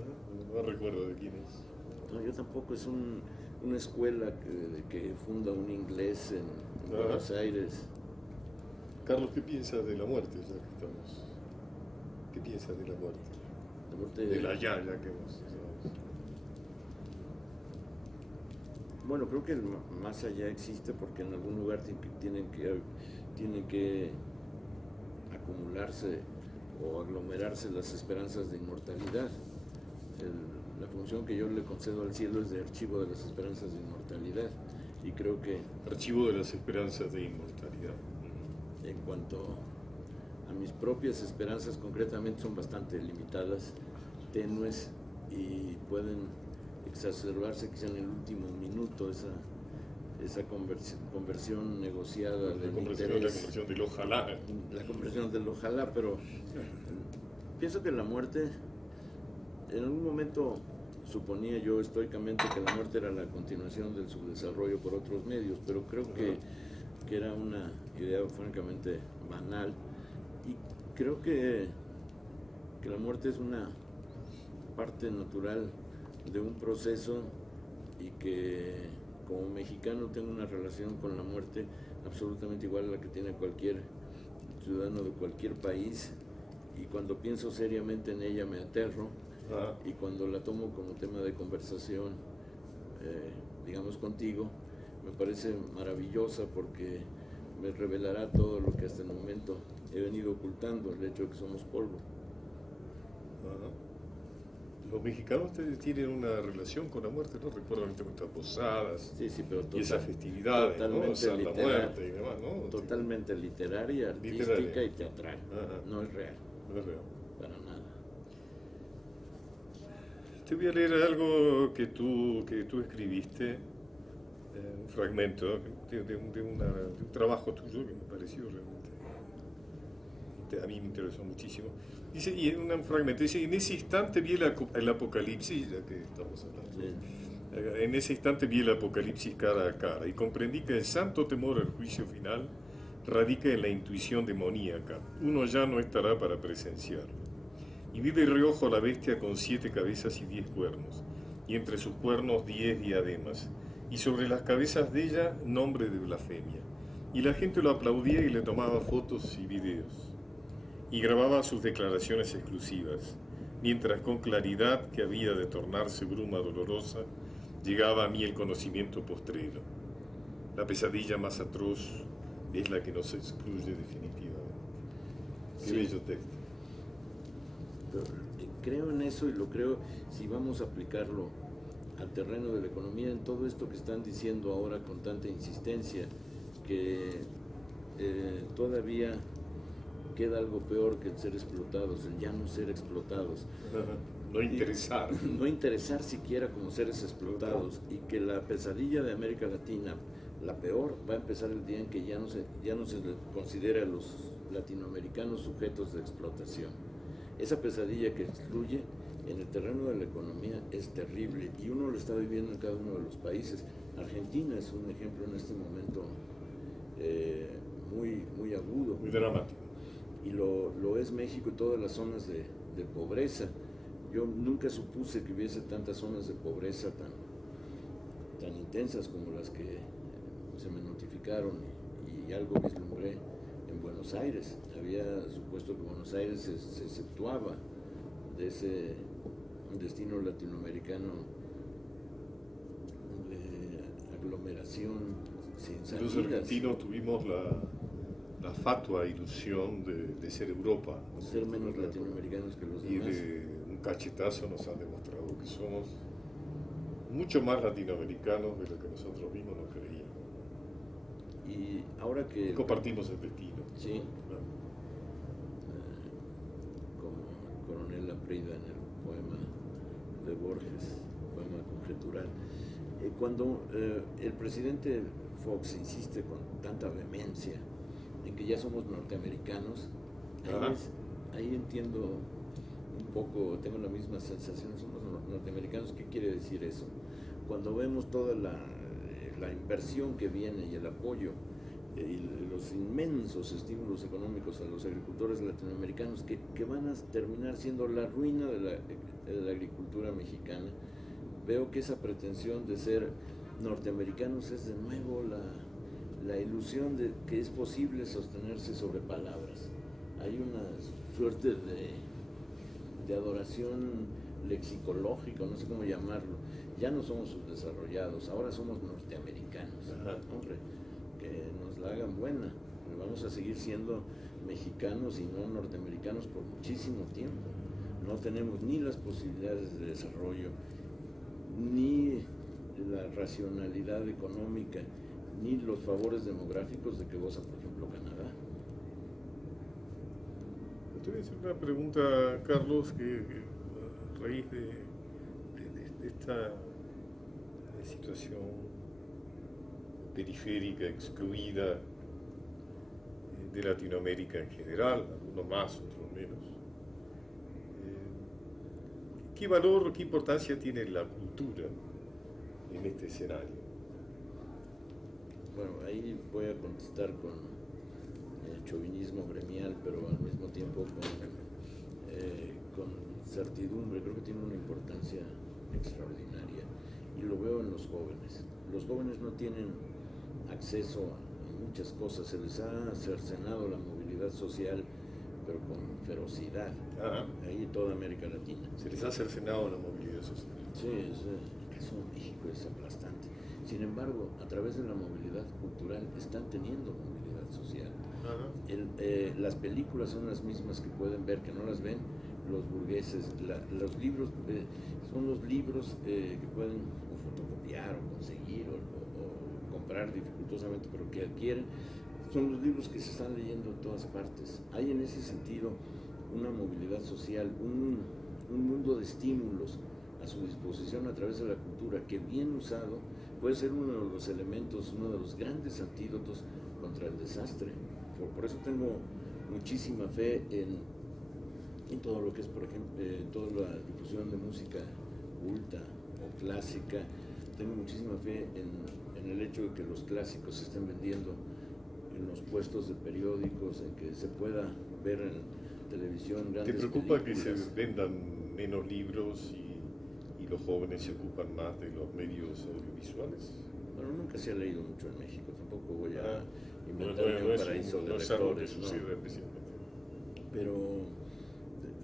No recuerdo de quién es. No, yo tampoco, es una escuela que funda un inglés en Ajá. Buenos Aires. Carlos, ¿qué piensas de la muerte? Ya que estamos. ¿Qué piensas de la muerte? La muerte De la ya que hemos. Bueno, creo que el más allá existe porque en algún lugar tienen que acumularse o aglomerarse las esperanzas de inmortalidad. La función que yo le concedo al cielo es de archivo de las esperanzas de inmortalidad, y creo que Archivo de las esperanzas de inmortalidad. en cuanto a mis propias esperanzas concretamente son bastante limitadas, tenues, y pueden exacerbarse quizá en el último minuto, esa conversión negociada La del conversión interés. del ojalá. La conversión del ojalá, pero pienso que la muerte, en algún momento suponía yo estoicamente que la muerte era la continuación del subdesarrollo por otros medios, pero creo que era una idea francamente banal, y creo que la muerte es una parte natural de un proceso, y que como mexicano tengo una relación con la muerte absolutamente igual a la que tiene cualquier ciudadano de cualquier país, y cuando pienso seriamente en ella me aterro, y cuando la tomo como tema de conversación, digamos contigo, me parece maravillosa porque me revelará todo lo que hasta el momento he venido ocultando, el hecho de que somos polvo. Los mexicanos tienen una relación con la muerte, ¿no? Recuerdo nuestras posadas Sí, pero y esas festividades, ¿no? totalmente O sea, la literaria, muerte y demás, ¿no? totalmente literaria, artística Literaria. y teatral. Ajá. No es real, No es real. para nada. Te voy a leer algo que tú escribiste, un fragmento de un trabajo tuyo que me pareció realmente, a mí me interesó muchísimo. Dice, y en un fragmento dice: en ese instante vi el apocalipsis, ya que estamos hablando, Sí. en ese instante vi el apocalipsis cara a cara y comprendí que el santo temor al juicio final radica en la intuición demoníaca. Uno ya no estará para presenciarlo. Y vi de reojo a la bestia con 7 cabezas y 10 cuernos, y entre sus cuernos 10 diademas, y sobre las cabezas de ella nombre de blasfemia. Y la gente lo aplaudía y le tomaba fotos y videos, y grababa sus declaraciones exclusivas, mientras con claridad que había de tornarse bruma dolorosa, llegaba a mí el conocimiento postrero. La pesadilla más atroz es la que nos excluye definitivamente. Qué Sí. bello texto. Pero creo en eso, y lo creo si vamos a aplicarlo al terreno de la economía, en todo esto que están diciendo ahora con tanta insistencia, que todavía queda algo peor que el ser explotados, el ya no ser explotados. No interesar. No interesar siquiera como seres explotados, y que la pesadilla de América Latina, la peor, va a empezar el día en que ya no se le considera a los latinoamericanos sujetos de explotación. Esa pesadilla que excluye en el terreno de la economía es terrible, y uno lo está viviendo en cada uno de los países. Argentina es un ejemplo en este momento muy agudo. Muy dramático. Y lo es México y todas las zonas de pobreza. Yo nunca supuse que hubiese tantas zonas de pobreza tan intensas como las que se me notificaron y algo vislumbré en Buenos Aires. Había supuesto que Buenos Aires se exceptuaba de ese destino latinoamericano de aglomeración sin salidas. Los argentinos tuvimos la fatua ilusión de ser Europa, ¿no? Ser menos latinoamericanos que los y demás. de un cachetazo nos han demostrado que somos mucho más latinoamericanos de lo que nosotros mismos nos creíamos. Y ahora que... Compartimos el destino. Sí, como el coronel Aprida en el poema de Borges, poema conjetural. Cuando el presidente Fox insiste con tanta vehemencia en que ya somos norteamericanos, ahí entiendo un poco, tengo la misma sensación, somos norteamericanos. ¿Qué quiere decir eso? Cuando vemos toda la inversión que viene y el apoyo y los inmensos estímulos económicos a los agricultores latinoamericanos que van a terminar siendo la ruina de la agricultura mexicana, veo que esa pretensión de ser norteamericanos es de nuevo la ilusión de que es posible sostenerse sobre palabras. Hay una suerte de adoración lexicológica, no sé cómo llamarlo. Ya no somos subdesarrollados, ahora somos norteamericanos. Hombre, que nos la hagan buena. Vamos a seguir siendo mexicanos y no norteamericanos por muchísimo tiempo. No tenemos ni las posibilidades de desarrollo, ni la racionalidad económica, ni los favores demográficos de que goza, por ejemplo, Canadá. Te voy a hacer una pregunta, Carlos, que a raíz de esta situación periférica, excluida de Latinoamérica en general, algunos más, otros menos. ¿Qué valor, qué importancia tiene la cultura en este escenario? Bueno, ahí voy a contestar con chauvinismo gremial, pero al mismo tiempo con certidumbre. Creo que tiene una importancia extraordinaria y lo veo en los jóvenes. Los jóvenes no tienen acceso a muchas cosas, se les ha cercenado la movilidad social, pero con ferocidad. Ahí toda América Latina. Se les ha cercenado la movilidad social. Sí, eso en México es aplastante. Sin embargo, a través de la movilidad cultural están teniendo movilidad social. Las películas son las mismas que pueden ver, que no las ven los burgueses. Los libros son los libros que pueden o fotocopiar o conseguir o comprar dificultosamente, pero que adquieren. Son los libros que se están leyendo en todas partes. Hay en ese sentido una movilidad social, un mundo de estímulos a su disposición a través de la cultura, que bien usado puede ser uno de los elementos, uno de los grandes antídotos contra el desastre. Por eso tengo muchísima fe en todo lo que es, por ejemplo, toda la difusión de música culta o clásica. Tengo muchísima fe en el hecho de que los clásicos se estén vendiendo en los puestos de periódicos, en que se pueda ver en televisión grandes ¿Te preocupa películas. que se vendan menos libros y los jóvenes se ocupan más de los medios audiovisuales? Bueno, nunca se ha leído mucho en México, tampoco voy a No inventarme un es paraíso de no es algo que lectores, ¿no? suceda especialmente. Pero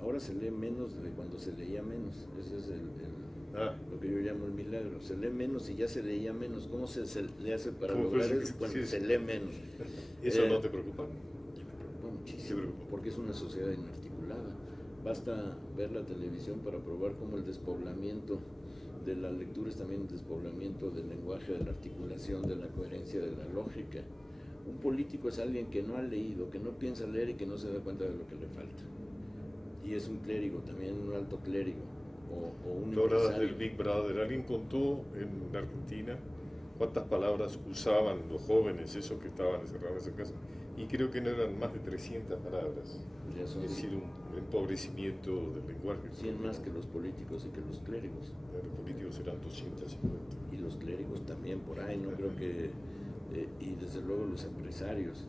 ahora se lee menos de cuando se leía menos. Ese es lo que yo llamo el milagro. Se lee menos y ya se leía menos. ¿Cómo se le hace para ¿Cómo lograr fue? eso cuando Sí. se lee menos? ¿Eso no te preocupa? Me preocupa muchísimo, ¿Te preocupa? porque es una sociedad inarticulada. Basta ver la televisión para probar cómo el despoblamiento de la lectura es también el despoblamiento del lenguaje, de la articulación, de la coherencia, de la lógica. Un político es alguien que no ha leído, que no piensa leer y que no se da cuenta de lo que le falta. Y es un clérigo, también un alto clérigo, o un Tú hablas empresario. del Big Brother. ¿Alguien contó en Argentina cuántas palabras usaban los jóvenes, esos que estaban encerrados en esa casa? Y creo que no eran más de 300 palabras. Ya son Es decir, un empobrecimiento del lenguaje. 100 más que los políticos y que los clérigos. Los políticos eran 250. Y los clérigos también por ahí, no creo que... y desde luego los empresarios.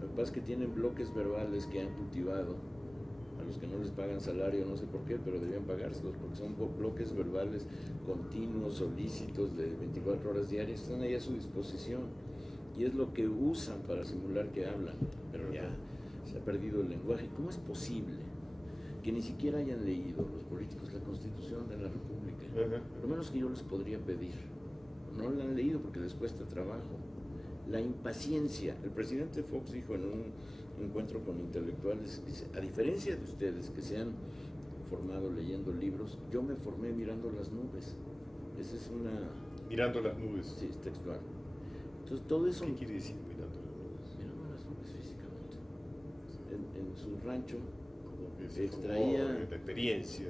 Lo que pasa es que tienen bloques verbales que han cultivado, a los que no les pagan salario, no sé por qué, pero debían pagárselos, porque son bloques verbales continuos, solícitos, de 24 horas diarias, están ahí a su disposición. y es lo que usan para simular que hablan, pero ya se ha perdido el lenguaje. ¿Cómo es posible que ni siquiera hayan leído los políticos la Constitución de la República? Lo menos que yo les podría pedir. No la han leído porque les cuesta trabajo. La impaciencia. El presidente Fox dijo en un encuentro con intelectuales, dice, a diferencia de ustedes que se han formado leyendo libros, yo me formé mirando las nubes. Esa es una... Mirando las nubes. Sí, es textual. Entonces todo eso... ¿Qué quiere decir mirando las nubes? Mirando las nubes físicamente. En su rancho Como que se extraía... la experiencia.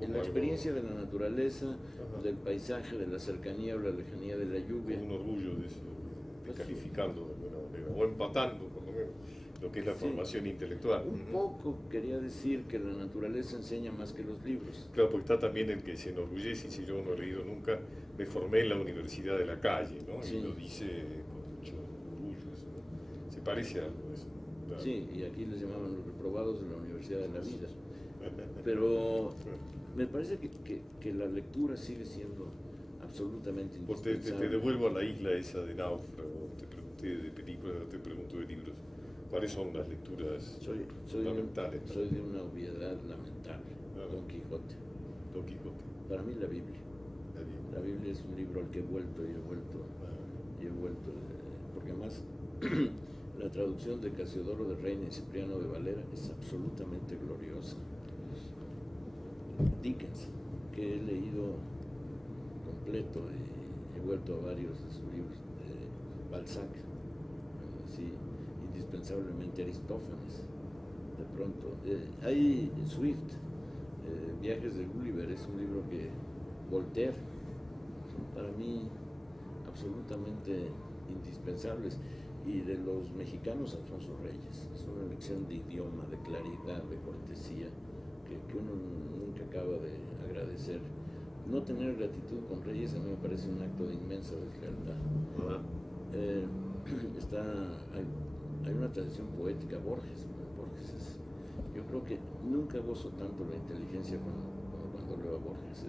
En la experiencia de la naturaleza, del paisaje, de la cercanía o la lejanía de la lluvia. Con un orgullo de eso, calificando de alguna manera, o empatando por lo menos lo que es la formación intelectual. Un poco quería decir que la naturaleza enseña más que los libros. Claro, porque está también el que se enorgullece, y si yo no he leído nunca, me formé en la universidad de la calle, ¿no? Sí. Y lo dice con mucho orgullo, eso, ¿no? Se parece a algo eso. Claro. Sí, y aquí les llamaban los reprobados de la Universidad de la Vida. Pero me parece que la lectura sigue siendo absolutamente Pues te indispensable. devuelvo a la isla esa de Náufrago, te pregunté de películas, te pregunto de libros. ¿Cuáles son las lecturas fundamentales? Soy de una obviedad lamentable. Don Quijote. Don Quijote. Para mí la Biblia. La Biblia es un libro al que he vuelto y he vuelto, porque además la traducción de Casiodoro de Reina y Cipriano de Valera es absolutamente gloriosa. Dickens, que he leído completo y he vuelto a varios de sus libros, Balzac, sí, indispensablemente Aristófanes, de pronto. Hay Swift, Viajes de Gulliver, es un libro que Voltaire, son para mí absolutamente indispensables. Y de los mexicanos, Alfonso Reyes, es una lección de idioma, de claridad, de cortesía, que uno nunca acaba de agradecer. No tener gratitud con Reyes a mí me parece un acto de inmensa deslealtad. Hay una tradición poética, Borges yo creo que nunca gozo tanto la inteligencia como cuando leo a Borges.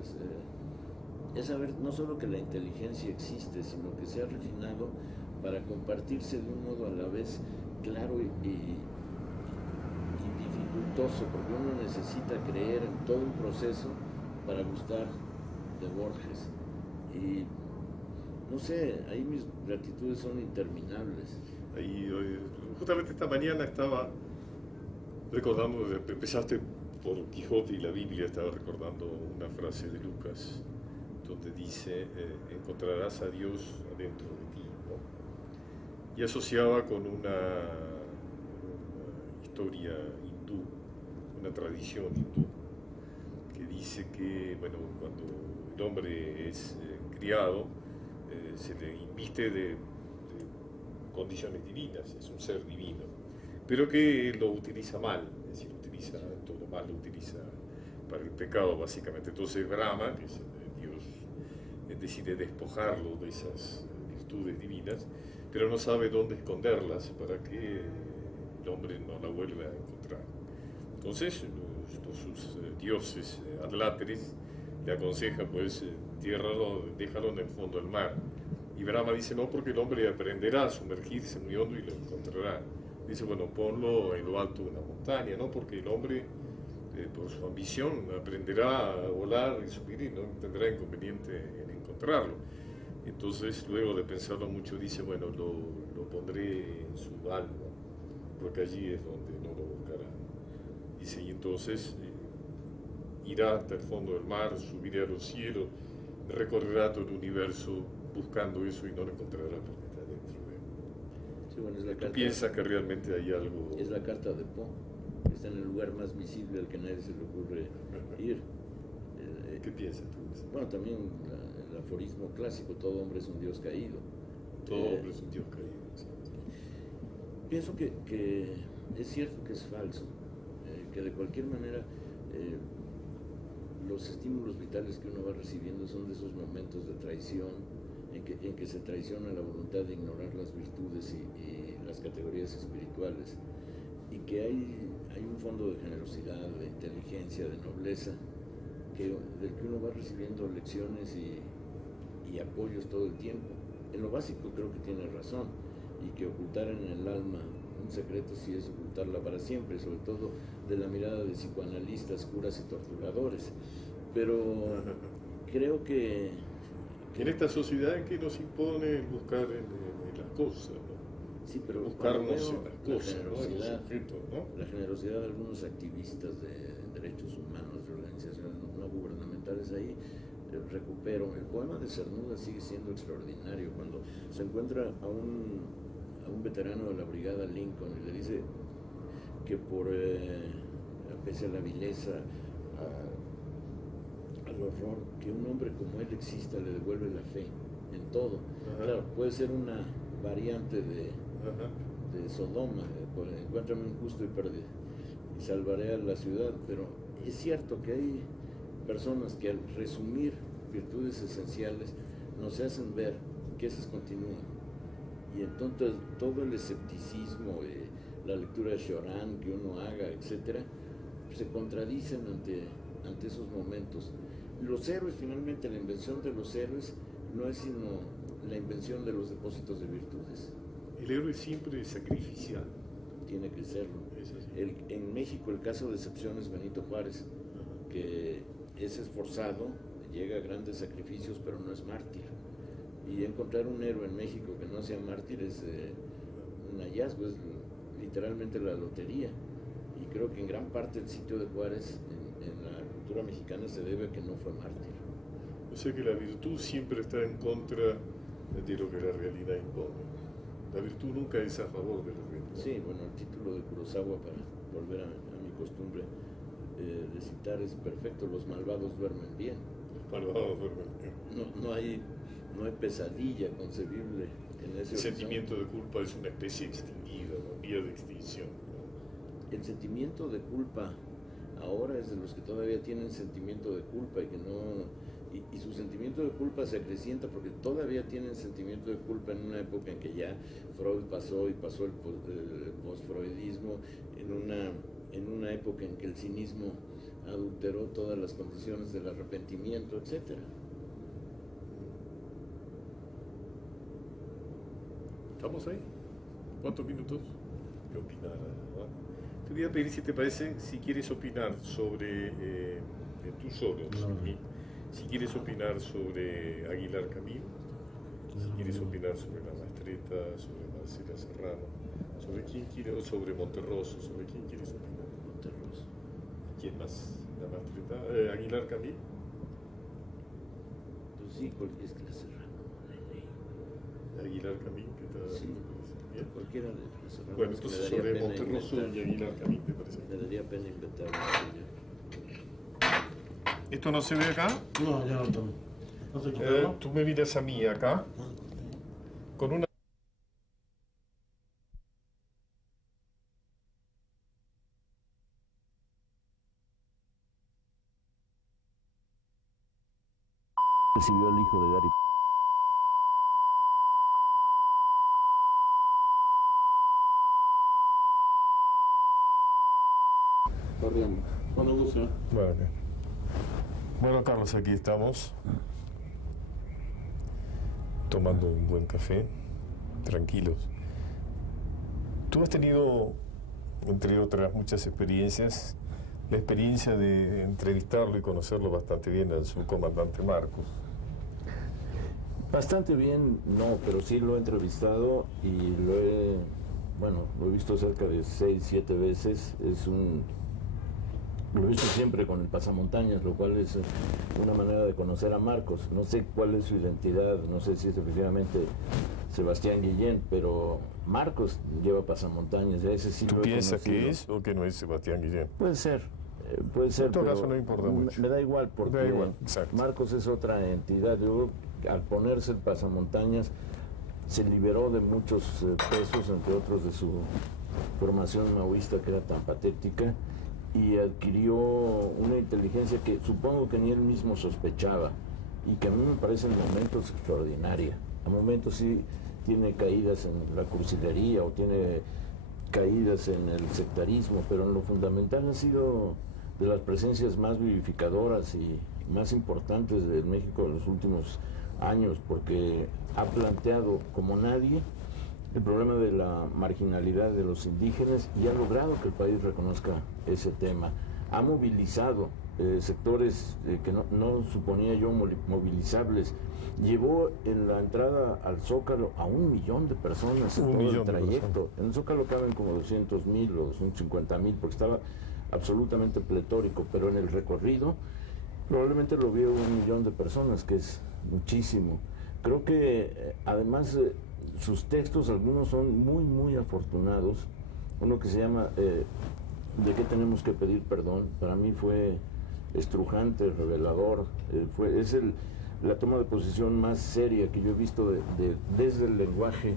Es saber no solo que la inteligencia existe, sino que se ha refinado para compartirse de un modo a la vez claro y dificultoso, porque uno necesita creer en todo un proceso para gustar de Borges. Y no sé, ahí mis gratitudes son interminables. Ahí, justamente esta mañana estaba recordando, empezaste por Quijote y la Biblia, estaba recordando una frase de Lucas, donde dice, encontrarás a Dios adentro de ti, ¿no? Y asociaba con una historia hindú, una tradición hindú, que dice que, bueno, cuando el hombre es criado, se le inviste de condiciones divinas, es un ser divino, pero que lo utiliza mal, es decir, utiliza todo mal, lo utiliza para el pecado básicamente. Entonces Brahma, que es Dios, decide despojarlo de esas virtudes divinas, pero no sabe dónde esconderlas para que el hombre no la vuelva a encontrar. Entonces sus dioses adláteres le aconsejan, pues, déjalo en el fondo del mar. Y Brahma dice, no, porque el hombre aprenderá a sumergirse muy hondo y lo encontrará. Dice, bueno, ponlo en lo alto de una montaña, ¿no? Porque el hombre, por su ambición, aprenderá a volar y subir y no tendrá inconveniente en encontrarlo. Entonces, luego de pensarlo mucho, dice, bueno, lo pondré en su alma, porque allí es donde no lo buscará. Dice, y entonces irá hasta el fondo del mar, subirá a los cielos, recorrerá todo el universo buscando eso y no lo encontrará porque está dentro de él. Sí, bueno, es la ¿Tú carta, piensas que realmente hay algo? es la carta de Poe, que está en el lugar más visible al que nadie se le ocurre ir. ¿Qué piensas tú? Bueno, también el aforismo clásico, todo hombre es un dios caído. Todo hombre es un dios caído. Sí. Pienso que es cierto que es falso, que de cualquier manera los estímulos vitales que uno va recibiendo son de esos momentos de traición en que se traiciona la voluntad de ignorar las virtudes y las categorías espirituales, y que hay un fondo de generosidad, de inteligencia, de nobleza, del que uno va recibiendo lecciones y apoyos todo el tiempo. en lo básico creo que tiene razón, y que ocultar en el alma un secreto sí es ocultarla para siempre, sobre todo de la mirada de psicoanalistas, curas y torturadores. Pero creo que En esta sociedad que nos impone buscar en las cosas, ¿no? sí, pero Buscarnos cuando veo en las cosas, ¿no? En los generosidad, objetos, ¿no? la generosidad de algunos activistas de derechos humanos, de organizaciones no gubernamentales ahí, recupero. El poema de Cernuda sigue siendo extraordinario cuando se encuentra a un veterano de la brigada Lincoln y le dice que pese a la vileza, al horror, que un hombre como él exista le devuelve la fe en todo. Ajá. Claro, puede ser una variante de Sodoma, encuéntrame un justo y salvaré a la ciudad, pero es cierto que hay personas que al resumir virtudes esenciales nos hacen ver que esas continúan, y entonces todo el escepticismo, la lectura de Cioran que uno haga, etcétera, se contradicen ante esos momentos. Los héroes, finalmente, la invención de los héroes no es sino la invención de los depósitos de virtudes. El héroe siempre es sacrificial. Tiene que serlo. Es así. En México el caso de excepción es Benito Juárez, que es esforzado, llega a grandes sacrificios, pero no es mártir. Y encontrar un héroe en México que no sea mártir es un hallazgo, es literalmente la lotería. Y creo que en gran parte el sitio de Juárez en la cultura mexicana se debe a que no fue mártir. O sea que la virtud siempre está en contra de lo que la realidad impone. La virtud nunca es a favor de la realidad. Sí, bueno, el título de Kurosawa, para volver a mi costumbre de citar, es perfecto: los malvados duermen bien. Los malvados duermen bien. No hay pesadilla concebible en ese El horizonte. sentimiento de culpa es una especie extinguida, ¿no? Vía de extinción, ¿no? El sentimiento de culpa ahora es de los que todavía tienen sentimiento de culpa y que no... Y su sentimiento de culpa se acrecienta porque todavía tienen sentimiento de culpa en una época en que ya Freud pasó el post-freudismo, en una época en que el cinismo adulteró todas las condiciones del arrepentimiento, etc. ¿Estamos ahí? ¿Cuántos minutos? ¿Qué opinar? ¿No? Te voy a pedir, si te parece, si quieres opinar sobre tú solo, sin mí. Si quieres opinar sobre Aguilar Camil, si quieres opinar sobre La Mastreta, sobre Marcela Serrano, sobre quién quiere, o sobre Monterroso, sobre quién quieres opinar. Monterroso. ¿Quién más? La Mastreta, Aguilar Camil. Pues sí, es que la Serrano, Aguilar Camil, ¿qué tal? sí, Bien. cualquiera de la Serrano. Bueno, Es que me entonces daría sobre pena Monterroso inventar. y Aguilar Camil, ¿te parece? Me daría pena inventar una suya. ¿Esto no se ve acá? No, ya no tengo. ¿No sé quitarlo? Tú me miras a mí acá, con una... Recibió al hijo de Gary. Corriendo. Cuando guste. Vale. Bueno, Carlos, aquí estamos tomando un buen café, tranquilos. Tú has tenido, entre otras muchas experiencias, la experiencia de entrevistarlo y conocerlo bastante bien al subcomandante Marcos. Bastante bien, no, pero sí lo he entrevistado y lo he visto cerca de 6, 7 veces. Lo he visto siempre con el pasamontañas, lo cual es una manera de conocer a Marcos. No sé cuál es su identidad, no sé si es efectivamente Sebastián Guillén, pero Marcos lleva pasamontañas. Ese sí ¿Tú lo he piensas que conocido. es o que no es Sebastián Guillén? Puede ser, En todo pero caso no importa mucho. Me da igual, porque Da igual, exacto. Marcos es otra entidad. Yo, al ponerse el pasamontañas, se liberó de muchos pesos, entre otros de su formación maoísta, que era tan patética, y adquirió una inteligencia que supongo que ni él mismo sospechaba, y que a mí me parece en momentos extraordinaria. A momentos sí tiene caídas en la cursilería o tiene caídas en el sectarismo, pero en lo fundamental ha sido de las presencias más vivificadoras y más importantes de México en los últimos años, porque ha planteado como nadie el problema de la marginalidad de los indígenas y ha logrado que el país reconozca ese tema. Ha movilizado sectores que no suponía yo movilizables. Llevó en la entrada al Zócalo a 1 millón de personas en todo el trayecto. En el Zócalo caben como 200,000 o 250,000 porque estaba absolutamente pletórico, pero en el recorrido probablemente lo vio 1 millón de personas, que es muchísimo. Creo que además sus textos, algunos son muy, muy afortunados. Uno que se llama ¿De qué tenemos que pedir perdón? Para mí fue estrujante, revelador. Es la toma de posición más seria que yo he visto desde el lenguaje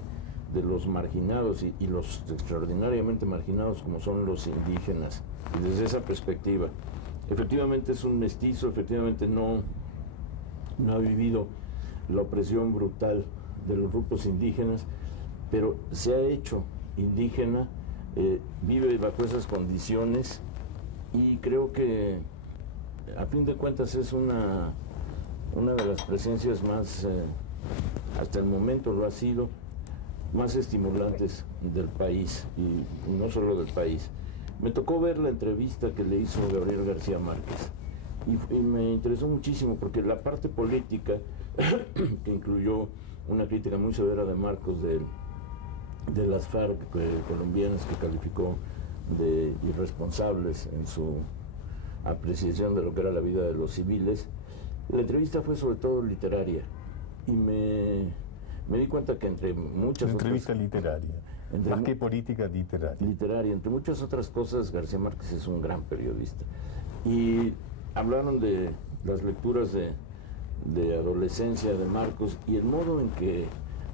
de los marginados y los extraordinariamente marginados como son los indígenas. Y desde esa perspectiva, efectivamente es un mestizo, efectivamente no ha vivido la opresión brutal de los grupos indígenas, pero se ha hecho indígena, vive bajo esas condiciones y creo que a fin de cuentas es una de las presencias más, hasta el momento lo ha sido, más estimulantes del país y no solo del país. Me tocó ver la entrevista que le hizo Gabriel García Márquez y me interesó muchísimo porque la parte política que incluyó una crítica muy severa de Marcos de las FARC colombianas que calificó de irresponsables en su apreciación de lo que era la vida de los civiles. La entrevista fue sobre todo literaria y me di cuenta que entre muchas entrevista literaria, más que política literaria. Entre muchas otras cosas, García Márquez es un gran periodista. Y hablaron de las lecturas de adolescencia de Marcos y el modo en que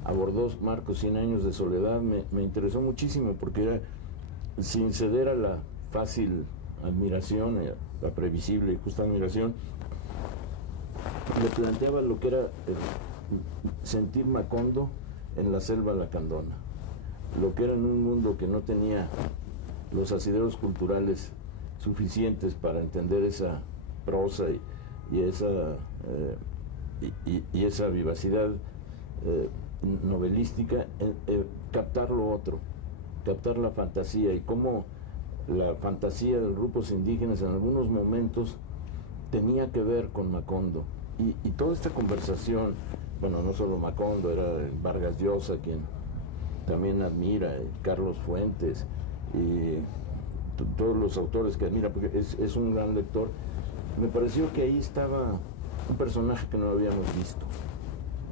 abordó Marcos 100 años de soledad me interesó muchísimo porque era sin ceder a la fácil admiración, la previsible y justa admiración, le planteaba lo que era sentir Macondo en la selva lacandona, lo que era en un mundo que no tenía los asideros culturales suficientes para entender esa prosa y esa vivacidad novelística, captar lo otro, captar la fantasía y cómo la fantasía de los grupos indígenas en algunos momentos tenía que ver con Macondo. Y toda esta conversación, bueno, no solo Macondo, era Vargas Llosa, quien también admira, Carlos Fuentes y todos los autores que admira, porque es un gran lector. Me pareció que ahí estaba un personaje que no habíamos visto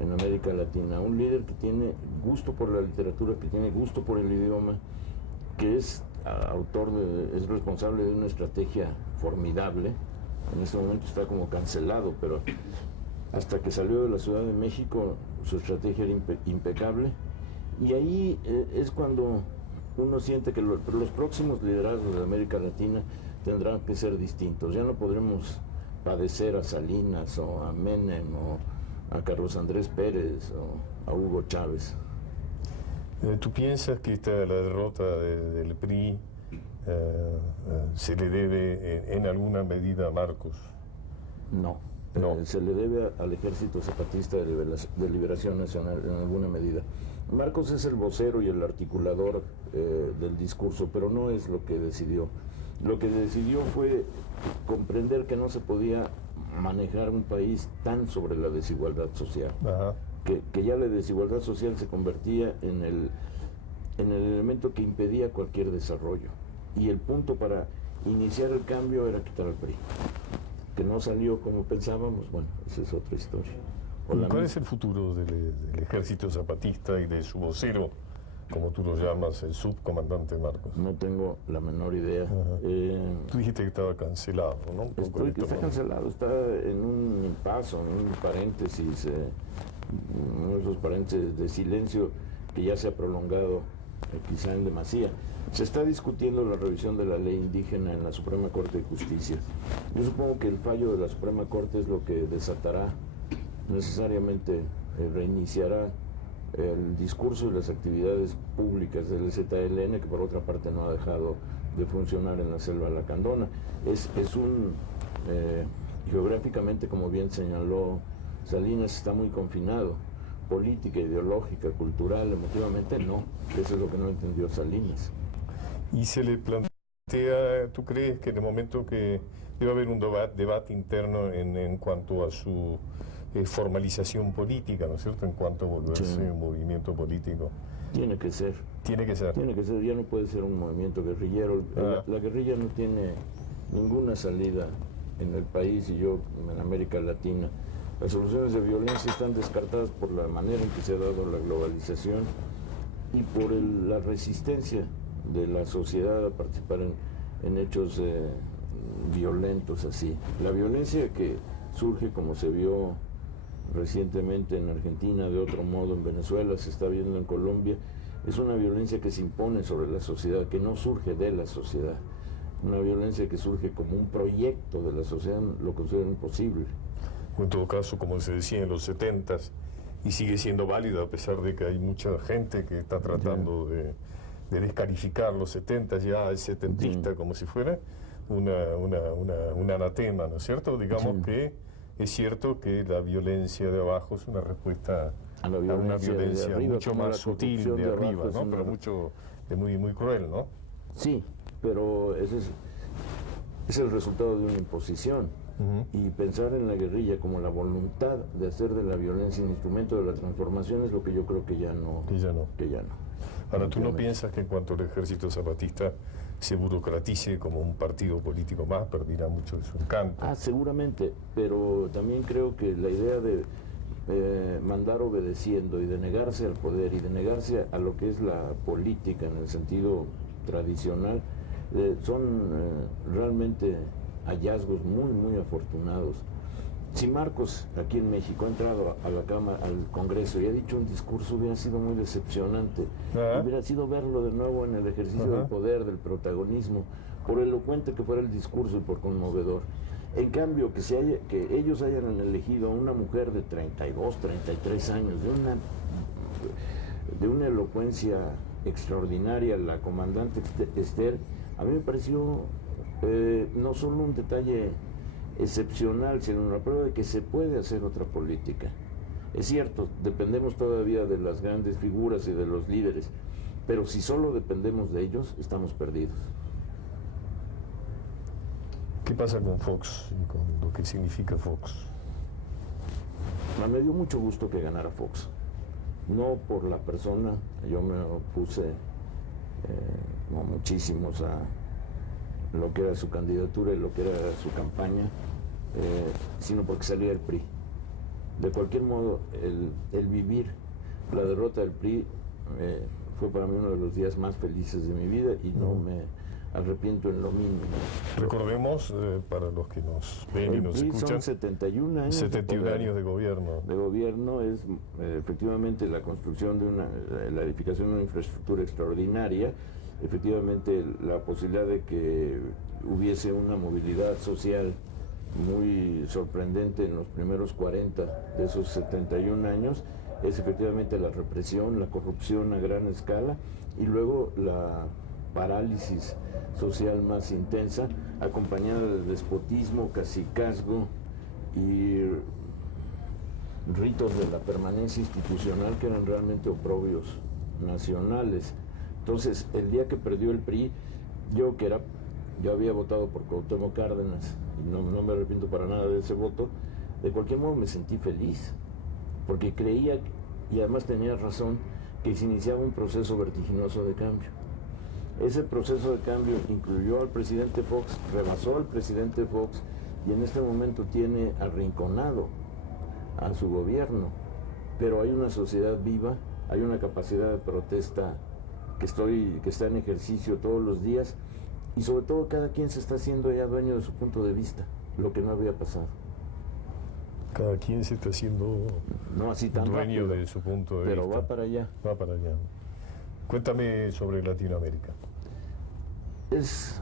en América Latina, un líder que tiene gusto por la literatura, que tiene gusto por el idioma, que es es responsable de una estrategia formidable. En este momento está como cancelado, pero hasta que salió de la Ciudad de México su estrategia era impecable. Y ahí es cuando uno siente que los próximos liderazgos de América Latina tendrán que ser distintos. Ya no podremos padecer a Salinas o a Menem o a Carlos Andrés Pérez o a Hugo Chávez. ¿Tú piensas que la derrota del PRI se le debe en alguna medida a Marcos? No. Se le debe al Ejército Zapatista de Liberación Nacional en alguna medida. Marcos es el vocero y el articulador del discurso, pero no es lo que decidió. Lo que decidió fue comprender que no se podía manejar un país tan sobre la desigualdad social. Ajá. Que ya la desigualdad social se convertía en el elemento que impedía cualquier desarrollo. Y el punto para iniciar el cambio era quitar al PRI. Que no salió como pensábamos, bueno, esa es otra historia. ¿Cuál es el futuro del Ejército Zapatista y de su vocero, como tú lo llamas, el subcomandante Marcos? No tengo la menor idea. Tú dijiste que estaba cancelado, ¿no? Está cancelado, está en un impaso, en un paréntesis, uno de esos paréntesis de silencio que ya se ha prolongado quizá en demasía. Se está discutiendo la revisión de la ley indígena en la Suprema Corte de Justicia. Yo supongo que el fallo de la Suprema Corte es lo que desatará necesariamente, reiniciará el discurso y las actividades públicas del ZLN, que por otra parte no ha dejado de funcionar en la selva lacandona. Es geográficamente, como bien señaló Salinas, está muy confinado. Política, ideológica, cultural, emotivamente, no. Eso es lo que no entendió Salinas. Y se le plantea, ¿tú crees que en el momento que debe haber un debate interno en cuanto a su formalización política, ¿no es cierto?, en cuanto a volverse un movimiento político? Tiene que ser. Tiene que ser. Tiene que ser, ya no puede ser un movimiento guerrillero. La guerrilla no tiene ninguna salida en el país y yo en América Latina. Las soluciones de violencia están descartadas por la manera en que se ha dado la globalización y por la resistencia de la sociedad a participar en hechos violentos así. La violencia que surge, como se vio recientemente en Argentina, de otro modo en Venezuela, se está viendo en Colombia, es una violencia que se impone sobre la sociedad, que no surge de la sociedad. Una violencia que surge como un proyecto de la sociedad, lo considero imposible. En todo caso, como se decía en los 70s, y sigue siendo válido a pesar de que hay mucha gente que está tratando de descalificar los 70s, ya es setentista, como si fuera un anatema, ¿no es cierto? Digamos que es cierto que la violencia de abajo es una respuesta a una violencia arriba, mucho más sutil de arriba, ¿no? Pero muy cruel, ¿no? Sí, pero ese es el resultado de una imposición. Y pensar en la guerrilla como la voluntad de hacer de la violencia un instrumento de la transformación es lo que yo creo que ya no. Ahora, ¿tú no piensas que en cuanto al ejército zapatista se burocratice como un partido político más, perderá mucho de su encanto? Seguramente, pero también creo que la idea de mandar obedeciendo y de negarse al poder y de negarse a lo que es la política en el sentido tradicional son realmente hallazgos muy afortunados. Si Marcos aquí en México ha entrado a la Cámara, al Congreso y ha dicho un discurso, hubiera sido muy decepcionante. Hubiera sido verlo de nuevo en el ejercicio del poder, del protagonismo, por elocuente que fuera el discurso y por conmovedor. En cambio, que ellos hayan elegido a una mujer de 32, 33 años, de una elocuencia extraordinaria, la comandante Esther, a mí me pareció no solo un detalle excepcional, sino una prueba de que se puede hacer otra política. Es cierto, dependemos todavía de las grandes figuras y de los líderes, pero si solo dependemos de ellos, estamos perdidos. ¿Qué pasa con Fox y con lo que significa Fox? Me dio mucho gusto que ganara Fox. No por la persona, yo me opuse muchísimos a lo que era su candidatura y lo que era su campaña, sino porque salía el PRI. De cualquier modo, el vivir la derrota del PRI fue para mí uno de los días más felices de mi vida y no me arrepiento en lo mínimo. Recordemos, para los que nos ven y nos escuchan, son 71 años. 71 años de gobierno. De gobierno es efectivamente la construcción de la edificación de una infraestructura extraordinaria, efectivamente la posibilidad de que hubiese una movilidad social muy sorprendente en los primeros 40 de esos 71 años, es efectivamente la represión, la corrupción a gran escala y luego la parálisis social más intensa, acompañada del despotismo, cacicazgo y ritos de la permanencia institucional que eran realmente oprobios nacionales. Entonces, el día que perdió el PRI, yo había votado por Cuauhtémoc Cárdenas y no me arrepiento para nada de ese voto, de cualquier modo me sentí feliz, porque creía, y además tenía razón, que se iniciaba un proceso vertiginoso de cambio. Ese proceso de cambio incluyó al presidente Fox, rebasó al presidente Fox y en este momento tiene arrinconado a su gobierno. Pero hay una sociedad viva, hay una capacidad de protesta que está en ejercicio todos los días y sobre todo cada quien se está haciendo ya dueño de su punto de vista, lo que no había pasado. Cada quien se está haciendo así tan dueño rápido, de su punto de pero vista. va para allá. Va para allá. Cuéntame sobre Latinoamérica. Es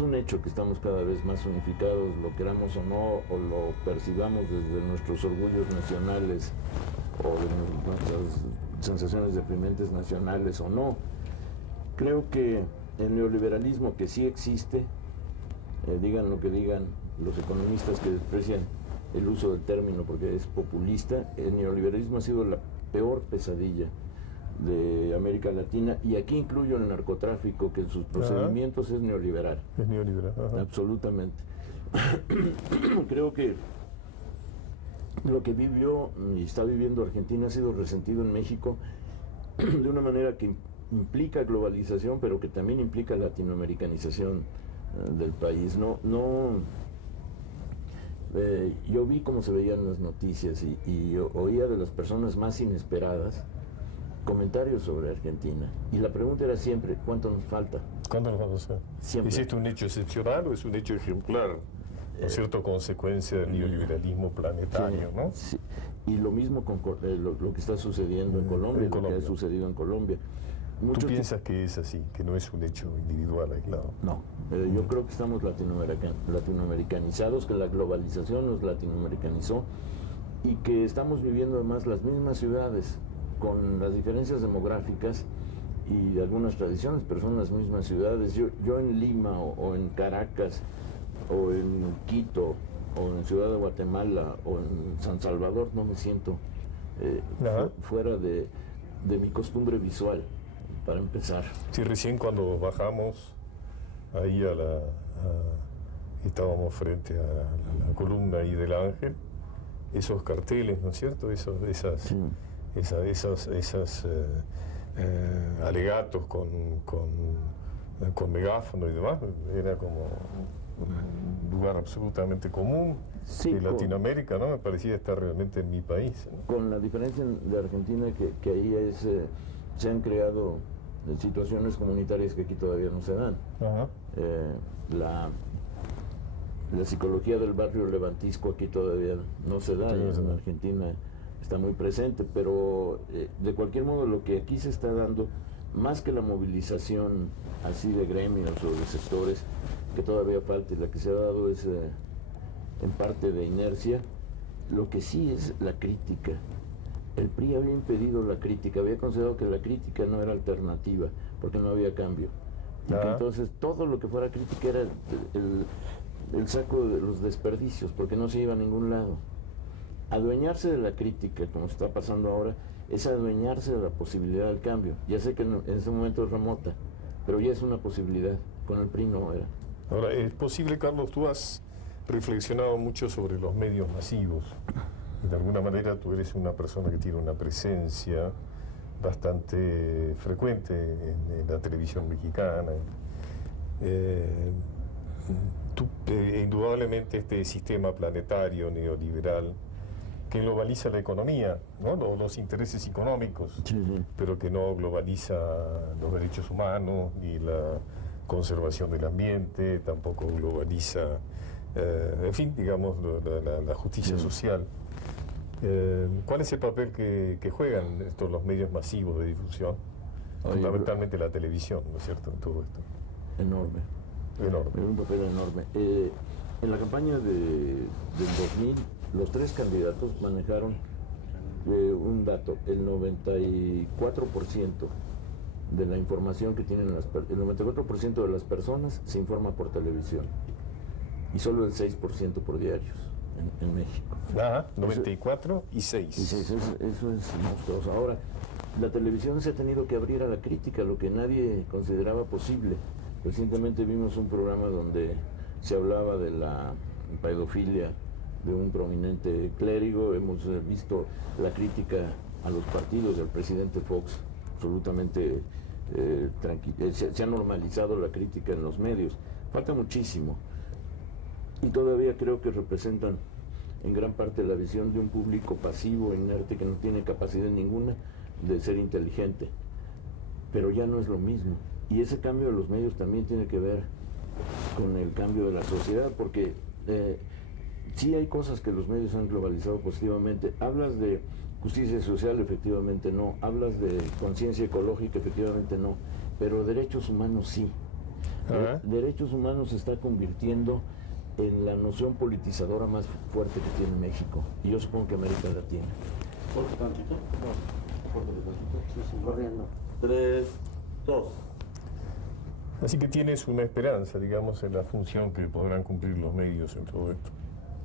un hecho que estamos cada vez más unificados, lo queramos o no, o lo percibamos desde nuestros orgullos nacionales o de nuestras sensaciones deprimentes nacionales o no. Creo que el neoliberalismo, que sí existe, digan lo que digan los economistas que desprecian el uso del término porque es populista, el neoliberalismo ha sido la peor pesadilla de América Latina, y aquí incluyo el narcotráfico, que en sus procedimientos es neoliberal. Es neoliberal. Ajá. Absolutamente. Creo que lo que vivió y está viviendo Argentina ha sido resentido en México de una manera que implica globalización, pero que también implica latinoamericanización del país. Yo vi cómo se veían las noticias y oía de las personas más inesperadas comentarios sobre Argentina. Y la pregunta era siempre, ¿cuánto nos falta? ¿Cuándo nos vamos a hacer? Siempre. ¿Es esto un hecho excepcional o es un hecho ejemplar? ¿No es cierto? Consecuencia del neoliberalismo planetario, ¿no? Sí. Y lo mismo con lo que está sucediendo en Colombia, lo que ha sucedido en Colombia. ¿Tú piensas que es así, que no es un hecho individual aislado? No, yo creo que estamos latinoamericanizados, que la globalización nos latinoamericanizó y que estamos viviendo además las mismas ciudades, con las diferencias demográficas y algunas tradiciones, pero son las mismas ciudades. Yo en Lima o en Caracas o en Quito o en Ciudad de Guatemala o en San Salvador no me siento fuera de mi costumbre visual, para empezar. Sí, recién cuando bajamos ahí estábamos frente a la columna ahí del Ángel, esos carteles, ¿no es cierto? Esos alegatos con megáfono y demás, era como un lugar absolutamente común de Latinoamérica, ¿no? Me parecía estar realmente en mi país, ¿no? Con la diferencia de Argentina que ahí se han creado situaciones comunitarias que aquí todavía no se dan. Ajá. La psicología del barrio levantisco aquí todavía no se da, Sí, en Argentina está muy presente, pero de cualquier modo lo que aquí se está dando, más que la movilización así de gremios o de sectores, que todavía falta, y la que se ha dado es en parte de inercia, lo que sí es la crítica. El PRI había impedido la crítica, había considerado que la crítica no era alternativa, porque no había cambio. Y que entonces todo lo que fuera crítica era el saco de los desperdicios, porque no se iba a ningún lado. Adueñarse de la crítica, como está pasando ahora, es adueñarse de la posibilidad del cambio. Ya sé que en ese momento es remota, pero ya es una posibilidad. Con el PRI no era. Ahora, es posible, Carlos, tú has reflexionado mucho sobre los medios masivos. De alguna manera tú eres una persona que tiene una presencia bastante frecuente en la televisión mexicana. Indudablemente este sistema planetario neoliberal que globaliza la economía, ¿no? Los intereses económicos, pero que no globaliza los derechos humanos ni la conservación del ambiente, tampoco globaliza, en fin, digamos, la justicia social. ¿Cuál es el papel que juegan los medios masivos de difusión? Fundamentalmente la televisión, ¿no es cierto?, en todo esto. Enorme. Un papel enorme. En la campaña del 2000, los tres candidatos manejaron un dato: el 94% de la información que tienen el 94% de las personas se informa por televisión y solo el 6% por diarios en México. 94 y 6. Eso es monstruoso. Ahora, la televisión se ha tenido que abrir a la crítica, lo que nadie consideraba posible. Recientemente vimos un programa donde se hablaba de la pedofilia de un prominente clérigo. Hemos visto la crítica a los partidos del presidente Fox, absolutamente se ha normalizado la crítica en los medios. Falta muchísimo. Y todavía creo que representan en gran parte la visión de un público pasivo, inerte, que no tiene capacidad ninguna de ser inteligente. Pero ya no es lo mismo. Y ese cambio de los medios también tiene que ver con el cambio de la sociedad, porque sí hay cosas que los medios han globalizado positivamente. Hablas de justicia social, efectivamente no. Hablas de conciencia ecológica, efectivamente no. Pero derechos humanos sí. Derechos humanos se está convirtiendo en la noción politizadora más fuerte que tiene México, y yo supongo que América Latina. Corta tantito. Córtale tantito. Sí, corriendo. 3, 2. Así que tienes una esperanza, digamos, en la función que podrán cumplir los medios en todo esto.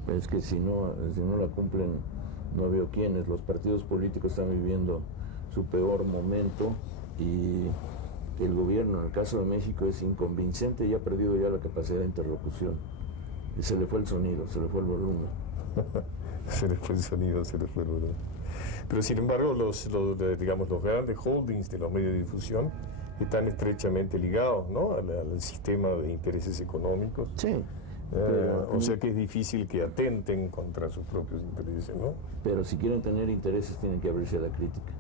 Es que si no la cumplen, no veo quiénes. Los partidos políticos están viviendo su peor momento y el gobierno, en el caso de México, es inconvincente y ha perdido ya la capacidad de interlocución. Y se le fue el sonido, se le fue el volumen. Se le fue el sonido, se le fue el volumen. Pero sin embargo, los grandes holdings de los medios de difusión están estrechamente ligados, ¿no?, al sistema de intereses económicos. Sí. O sea que es difícil que atenten contra sus propios intereses, ¿no? Pero si quieren tener intereses tienen que abrirse a la crítica.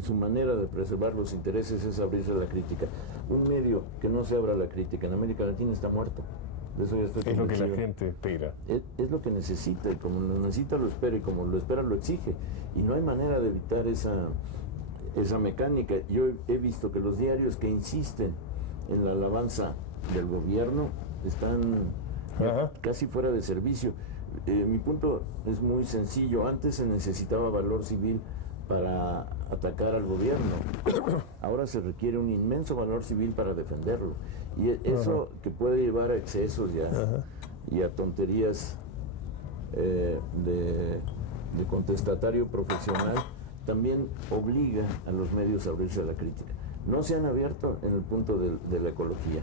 Su manera de preservar los intereses es abrirse a la crítica. Un medio que no se abra a la crítica en América Latina está muerto. De eso ya estoy Es lo que convencido. la gente espera. Es lo que necesita, y como lo necesita lo espera, y como lo espera lo exige. Y no hay manera de evitar esa mecánica. Yo he visto que los diarios que insisten en la alabanza del gobierno están casi fuera de servicio. Mi punto es muy sencillo. Antes se necesitaba valor civil para atacar al gobierno. Ahora se requiere un inmenso valor civil para defenderlo. Y eso que puede llevar a excesos y a tonterías de contestatario profesional, también obliga a los medios a abrirse a la crítica. No se han abierto en el punto de la ecología.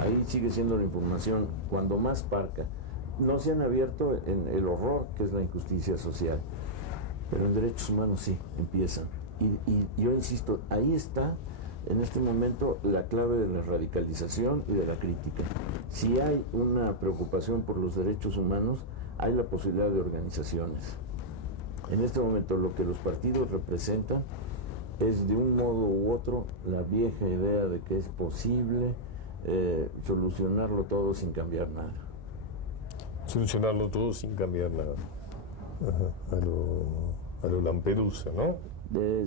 Ahí sigue siendo la información cuando más parca. No se han abierto en el horror que es la injusticia social. Pero en derechos humanos sí, empiezan. Y yo insisto, ahí está en este momento la clave de la radicalización y de la crítica. Si hay una preocupación por los derechos humanos, hay la posibilidad de organizaciones. En este momento lo que los partidos representan es de un modo u otro la vieja idea de que es posible solucionarlo todo sin cambiar nada. Solucionarlo todo sin cambiar nada. A lo Lampedusa, ¿no?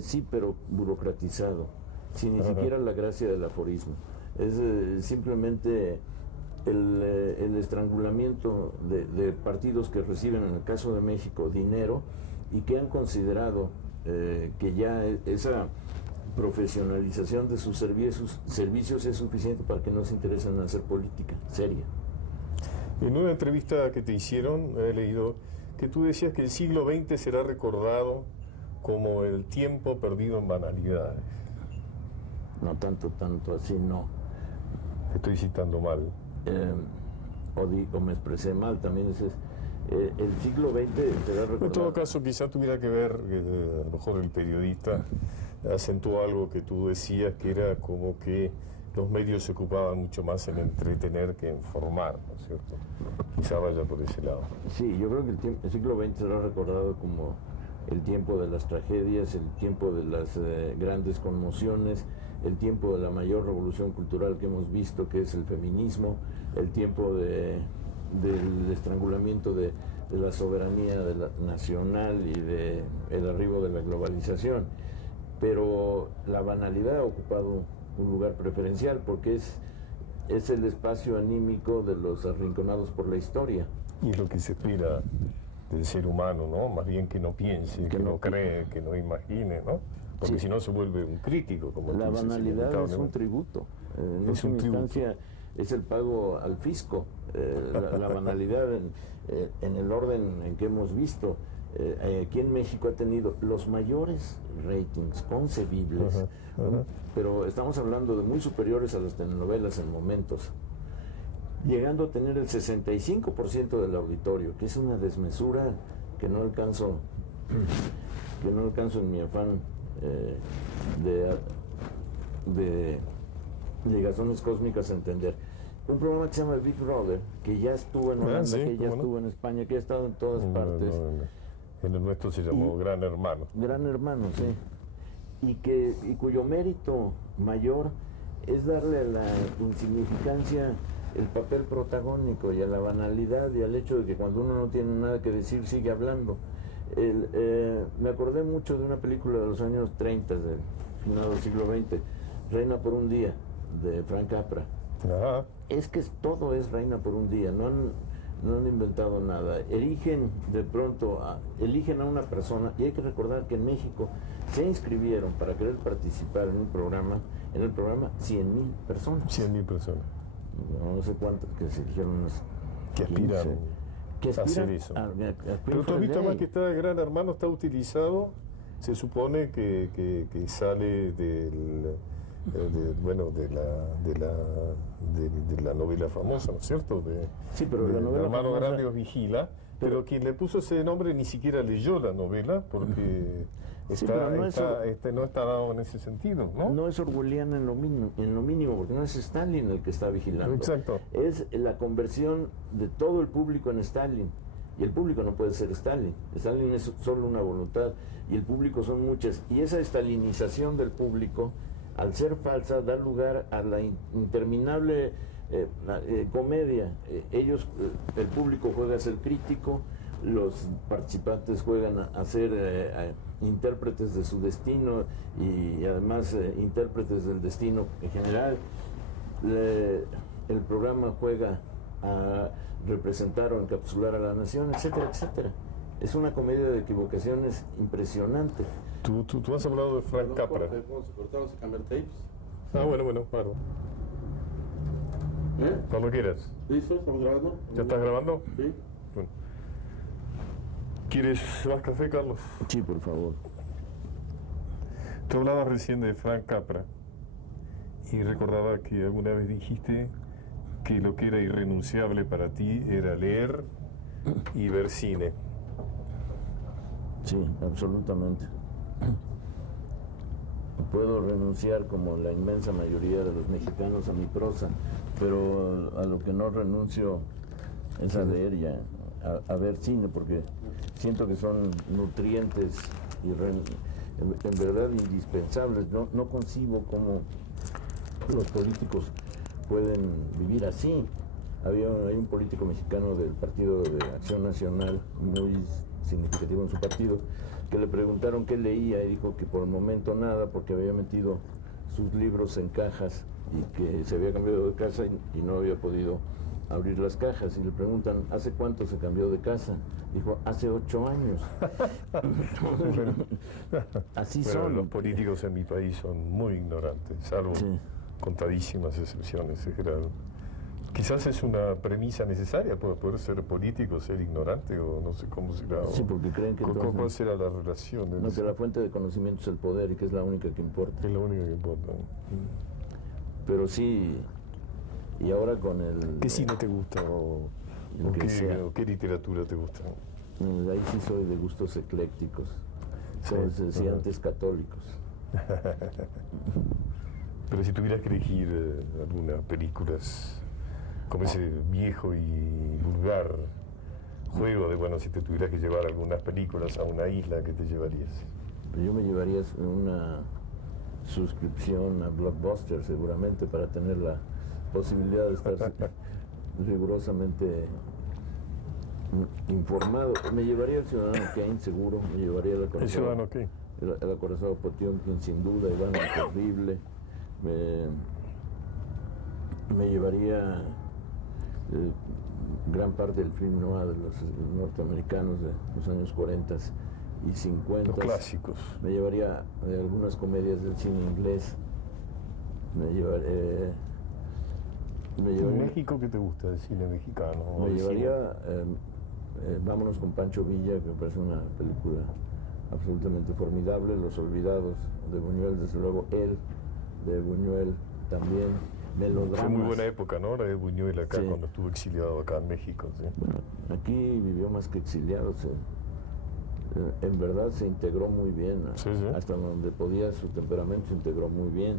Sí, pero burocratizado, sin ni siquiera la gracia del aforismo. Es simplemente el estrangulamiento de partidos que reciben, en el caso de México, dinero y que han considerado que ya esa profesionalización de sus servicios es suficiente para que no se interesen en hacer política seria. En una entrevista que te hicieron, he leído que tú decías que el siglo XX será recordado como el tiempo perdido en banalidades. No tanto así, no. Estoy citando mal. O me expresé mal, también el siglo XX será recordado. En todo caso, quizá tuviera que ver, a lo mejor el periodista acentuó algo que tú decías, que era como que los medios se ocupaban mucho más en entretener que en formar, ¿no es cierto? Quizá vaya por ese lado. Sí, yo creo que el siglo XX será recordado como el tiempo de las tragedias, el tiempo de las grandes conmociones, el tiempo de la mayor revolución cultural que hemos visto, que es el feminismo, el tiempo del estrangulamiento de la soberanía nacional y el arribo de la globalización. Pero la banalidad ha ocupado un lugar preferencial porque es el espacio anímico de los arrinconados por la historia. Y es lo que se espera del ser humano, ¿no? Más bien que no piense, que no cree, que no imagine, ¿no? Porque si no se vuelve un crítico, como la tú dices, banalidad es un tributo. En última instancia es el pago al fisco. La banalidad en el orden en que hemos visto. Aquí en México ha tenido los mayores ratings concebibles, pero estamos hablando de muy superiores a las telenovelas en momentos, llegando a tener el 65% del auditorio, que es una desmesura que no alcanzo en mi afán de ligaciones cósmicas a entender. Un programa que se llama Big Brother, que ya estuvo en Holanda, que ya estuvo en España, que ha estado en todas partes. En el nuestro se llamó Gran Hermano. Gran Hermano, sí. Y cuyo mérito mayor es darle a la insignificancia el papel protagónico y a la banalidad y al hecho de que cuando uno no tiene nada que decir sigue hablando. Me acordé mucho de una película de los años 30, del final del siglo XX, Reina por un día, de Frank Capra. Es que todo es Reina por un día. no han inventado nada. Eligen de pronto, eligen a una persona, y hay que recordar que en México se inscribieron para querer participar en el programa 100,000 personas. 100,000 personas. No sé cuántas que se eligieron unas Que aspiran 15, que a hacer aspiran eso. fuera Pero tú has visto de más ahí. que está Gran Hermano, está utilizado, se supone que sale del... de la novela famosa, ¿no es cierto? Sí, pero la de novela Hermano famosa- Grande os vigila, pero quien le puso ese nombre ni siquiera leyó la novela porque Sí, pero no es no está dado en ese sentido, ¿no? No es orwelliana en lo mínimo, porque no es Stalin el que está vigilando. Exacto. Es la conversión de todo el público en Stalin. Y el público no puede ser Stalin. Stalin es solo una voluntad y el público son muchas. Y esa stalinización del público, al ser falsa, da lugar a la interminable comedia. El público juega a ser crítico, los participantes juegan a ser intérpretes de su destino y además intérpretes del destino en general. El programa juega a representar o encapsular a la nación, etcétera, etcétera. Es una comedia de equivocaciones impresionante. Tú has hablado de Frank Capra. ¿Cómo se cortaron? ¿Se cambiar tapes? Bueno, claro. Cuando quieras. ¿Listo? ¿Estamos grabando? ¿Ya estás grabando? Sí. Bueno. ¿Quieres más café, Carlos? Sí, por favor. Tú hablabas recién de Frank Capra y recordaba que alguna vez dijiste que lo que era irrenunciable para ti era leer y ver cine. Sí, absolutamente. Puedo renunciar, como la inmensa mayoría de los mexicanos, a mi prosa, pero a lo que no renuncio es a leer y a ver cine, porque siento que son nutrientes y en verdad indispensables. No concibo cómo los políticos pueden vivir así. Hay un político mexicano del Partido de Acción Nacional, muy significativo en su partido, que le preguntaron qué leía y dijo que por el momento nada, porque había metido sus libros en cajas y que se había cambiado de casa y no había podido abrir las cajas. Y le preguntan, ¿hace cuánto se cambió de casa? Dijo, hace 8 años. Así son. Los políticos en mi país son muy ignorantes, salvo contadísimas excepciones. Es general. Quizás es una premisa necesaria para poder ser político, ser ignorante, o no sé cómo será. Sí, porque creen que entonces, ¿cuál será la relación? No, que la fuente de conocimiento es el poder y que es la única que importa. Es la única que importa. Pero sí, y ahora con el... ¿Qué cine te gusta o qué literatura te gusta? Ahí sí soy de gustos eclécticos, como se decía antes, católicos. Pero si tuvieras que elegir algunas películas como ese viejo y vulgar juego de, bueno, si te tuvieras que llevar algunas películas a una isla, ¿qué te llevarías? Yo me llevaría una suscripción a Blockbuster seguramente para tener la posibilidad de estar rigurosamente informado. Me llevaría el Ciudadano Kane seguro, me llevaría el Ciudadano Kane, el acorazado Potiomkin sin duda, Iván el Terrible, me llevaría gran parte del film noir de los norteamericanos de los años 40 y 50. Los clásicos. Me llevaría algunas comedias del cine inglés. ¿En México qué te gusta del cine mexicano? Me llevaría Vámonos con Pancho Villa, que me parece una película absolutamente formidable. Los Olvidados de Buñuel, desde luego él de Buñuel también. Melodramas. Fue muy buena época, ¿no? La de Buñuel acá, cuando estuvo exiliado acá en México. ¿Sí? Bueno, aquí vivió más que exiliado. En verdad se integró muy bien. Hasta donde podía, su temperamento se integró muy bien.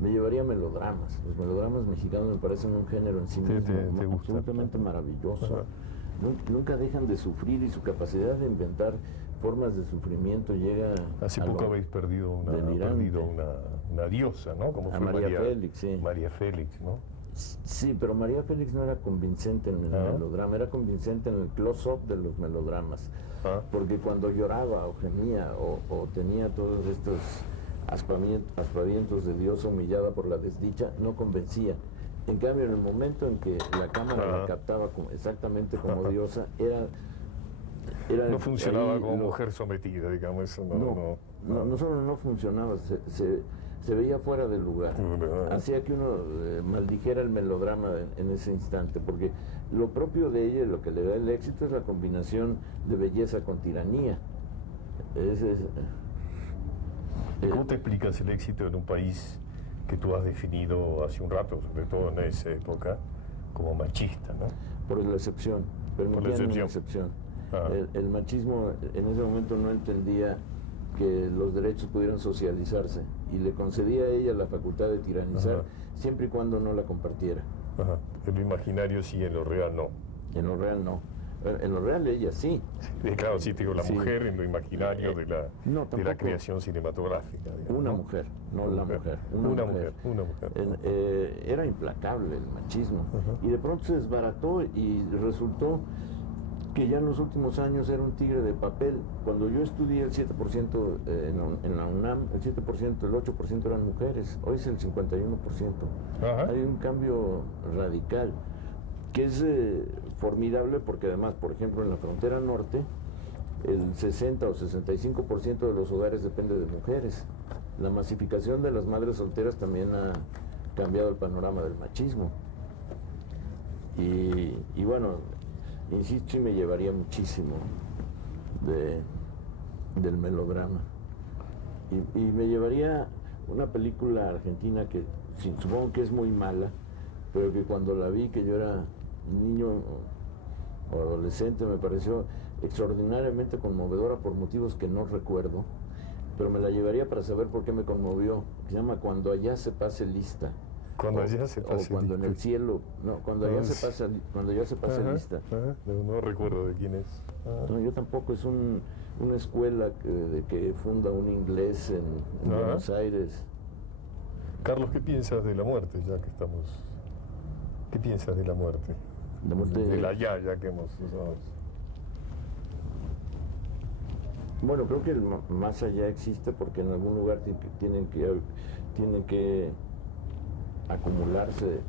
Me llevaría melodramas. Los melodramas mexicanos me parecen un género en sí mismo absolutamente maravilloso. Nunca dejan de sufrir y su capacidad de inventar formas de sufrimiento llega Hace poco habéis perdido una diosa, ¿no? Como fue María Félix, sí. María Félix, ¿no? Sí, pero María Félix no era convincente en el melodrama, era convincente en el close-up de los melodramas. Porque cuando lloraba o gemía o tenía todos estos aspavientos de diosa humillada por la desdicha, no convencía. En cambio, en el momento en que la cámara la captaba exactamente como diosa, era no funcionaba ahí como mujer sometida, digamos, eso no solo no funcionaba, se veía fuera del lugar. Hacía que uno maldijera el melodrama en ese instante, porque lo propio de ella, lo que le da el éxito, es la combinación de belleza con tiranía. ¿Cómo te explicas el éxito en un país que tú has definido hace un rato, sobre todo en esa época, como machista, ¿no? Por la excepción, permitían una excepción. El machismo en ese momento no entendía que los derechos pudieran socializarse y le concedía a ella la facultad de tiranizar siempre y cuando no la compartiera. En lo imaginario sí, en lo real no. En lo real no. En lo real ella sí. Claro, sí, te digo, la mujer en lo imaginario de la creación cinematográfica. Digamos, una mujer, no la mujer. Una mujer. Era implacable el machismo. Y de pronto se desbarató y resultó que ya en los últimos años era un tigre de papel. Cuando yo estudié el 7% en la UNAM, el 7%, el 8% eran mujeres. Hoy es el 51%. Hay un cambio radical que es formidable porque además, por ejemplo, en la frontera norte, el 60 o 65% de los hogares depende de mujeres. La masificación de las madres solteras también ha cambiado el panorama del machismo. Y bueno, insisto, sí me llevaría muchísimo del melodrama. Y me llevaría una película argentina que supongo que es muy mala, pero que cuando la vi, que yo era niño o adolescente, me pareció extraordinariamente conmovedora por motivos que no recuerdo, pero me la llevaría para saber por qué me conmovió. Se llama Cuando allá se pase lista. Cuando allá se pase o cuando lista. en el cielo, no, cuando allá se pase lista. No recuerdo de quién es. No, yo tampoco. Es una escuela que funda un inglés en Buenos Aires. Carlos, ¿qué piensas de la muerte, ya que estamos? ¿Qué piensas de la muerte? La muerte de la ya que hemos usado. Bueno, creo que el más allá existe porque en algún lugar tienen que acumularse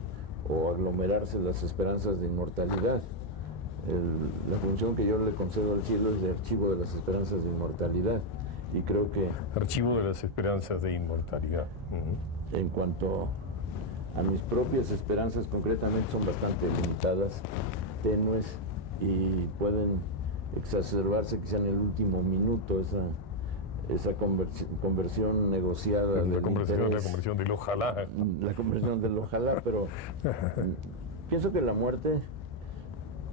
o aglomerarse las esperanzas de inmortalidad. La función que yo le concedo al cielo es de archivo de las esperanzas de inmortalidad. Y creo que... Archivo de las esperanzas de inmortalidad. En cuanto a mis propias esperanzas, concretamente son bastante limitadas, tenues, y pueden exacerbarse quizá en el último minuto, esa conversión negociada. La conversión del ojalá. La conversión del ojalá, pero pienso que la muerte,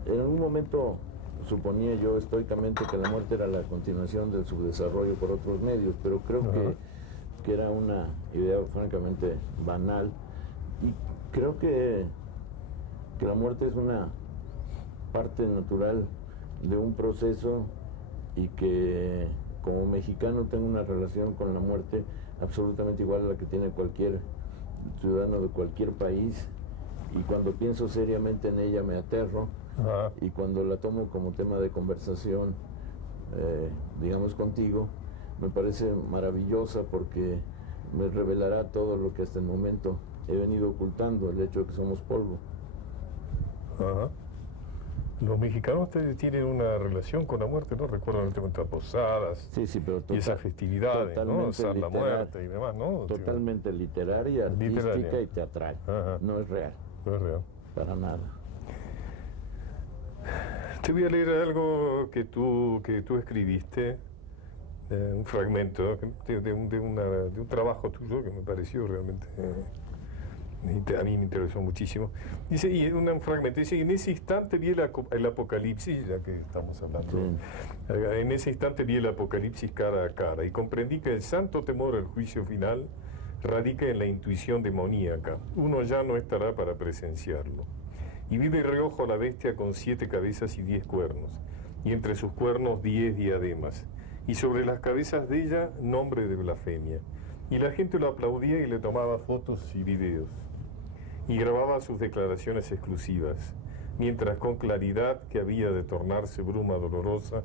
en algún momento suponía yo estoicamente que la muerte era la continuación del subdesarrollo por otros medios, pero creo que era una idea francamente banal, y creo que la muerte es una parte natural de un proceso, y que como mexicano tengo una relación con la muerte absolutamente igual a la que tiene cualquier ciudadano de cualquier país, y cuando pienso seriamente en ella me aterro, y cuando la tomo como tema de conversación, digamos contigo, me parece maravillosa porque me revelará todo lo que hasta el momento he venido ocultando, el hecho de que somos polvo. Los mexicanos tienen una relación con la muerte, ¿no? Recuerdan el tema de posadas, sí, pero y esas festividades, ¿no? Usar la muerte y demás, ¿no? Totalmente literaria, artística y teatral. No es real. No es real. Para nada. Te voy a leer algo que tú escribiste, un fragmento de un trabajo tuyo que me pareció realmente... a mí me interesó muchísimo. Dice, y un fragmento, dice, en ese instante vi el apocalipsis, ya que estamos hablando, en ese instante vi el apocalipsis cara a cara y comprendí que el santo temor al juicio final radica en la intuición demoníaca. Uno ya no estará para presenciarlo. Y vi de reojo a la bestia con 7 cabezas y 10 cuernos, y entre sus cuernos 10 diademas, y sobre las cabezas de ella nombre de blasfemia. Y la gente lo aplaudía y le tomaba fotos y videos, y grababa sus declaraciones exclusivas, mientras con claridad que había de tornarse bruma dolorosa,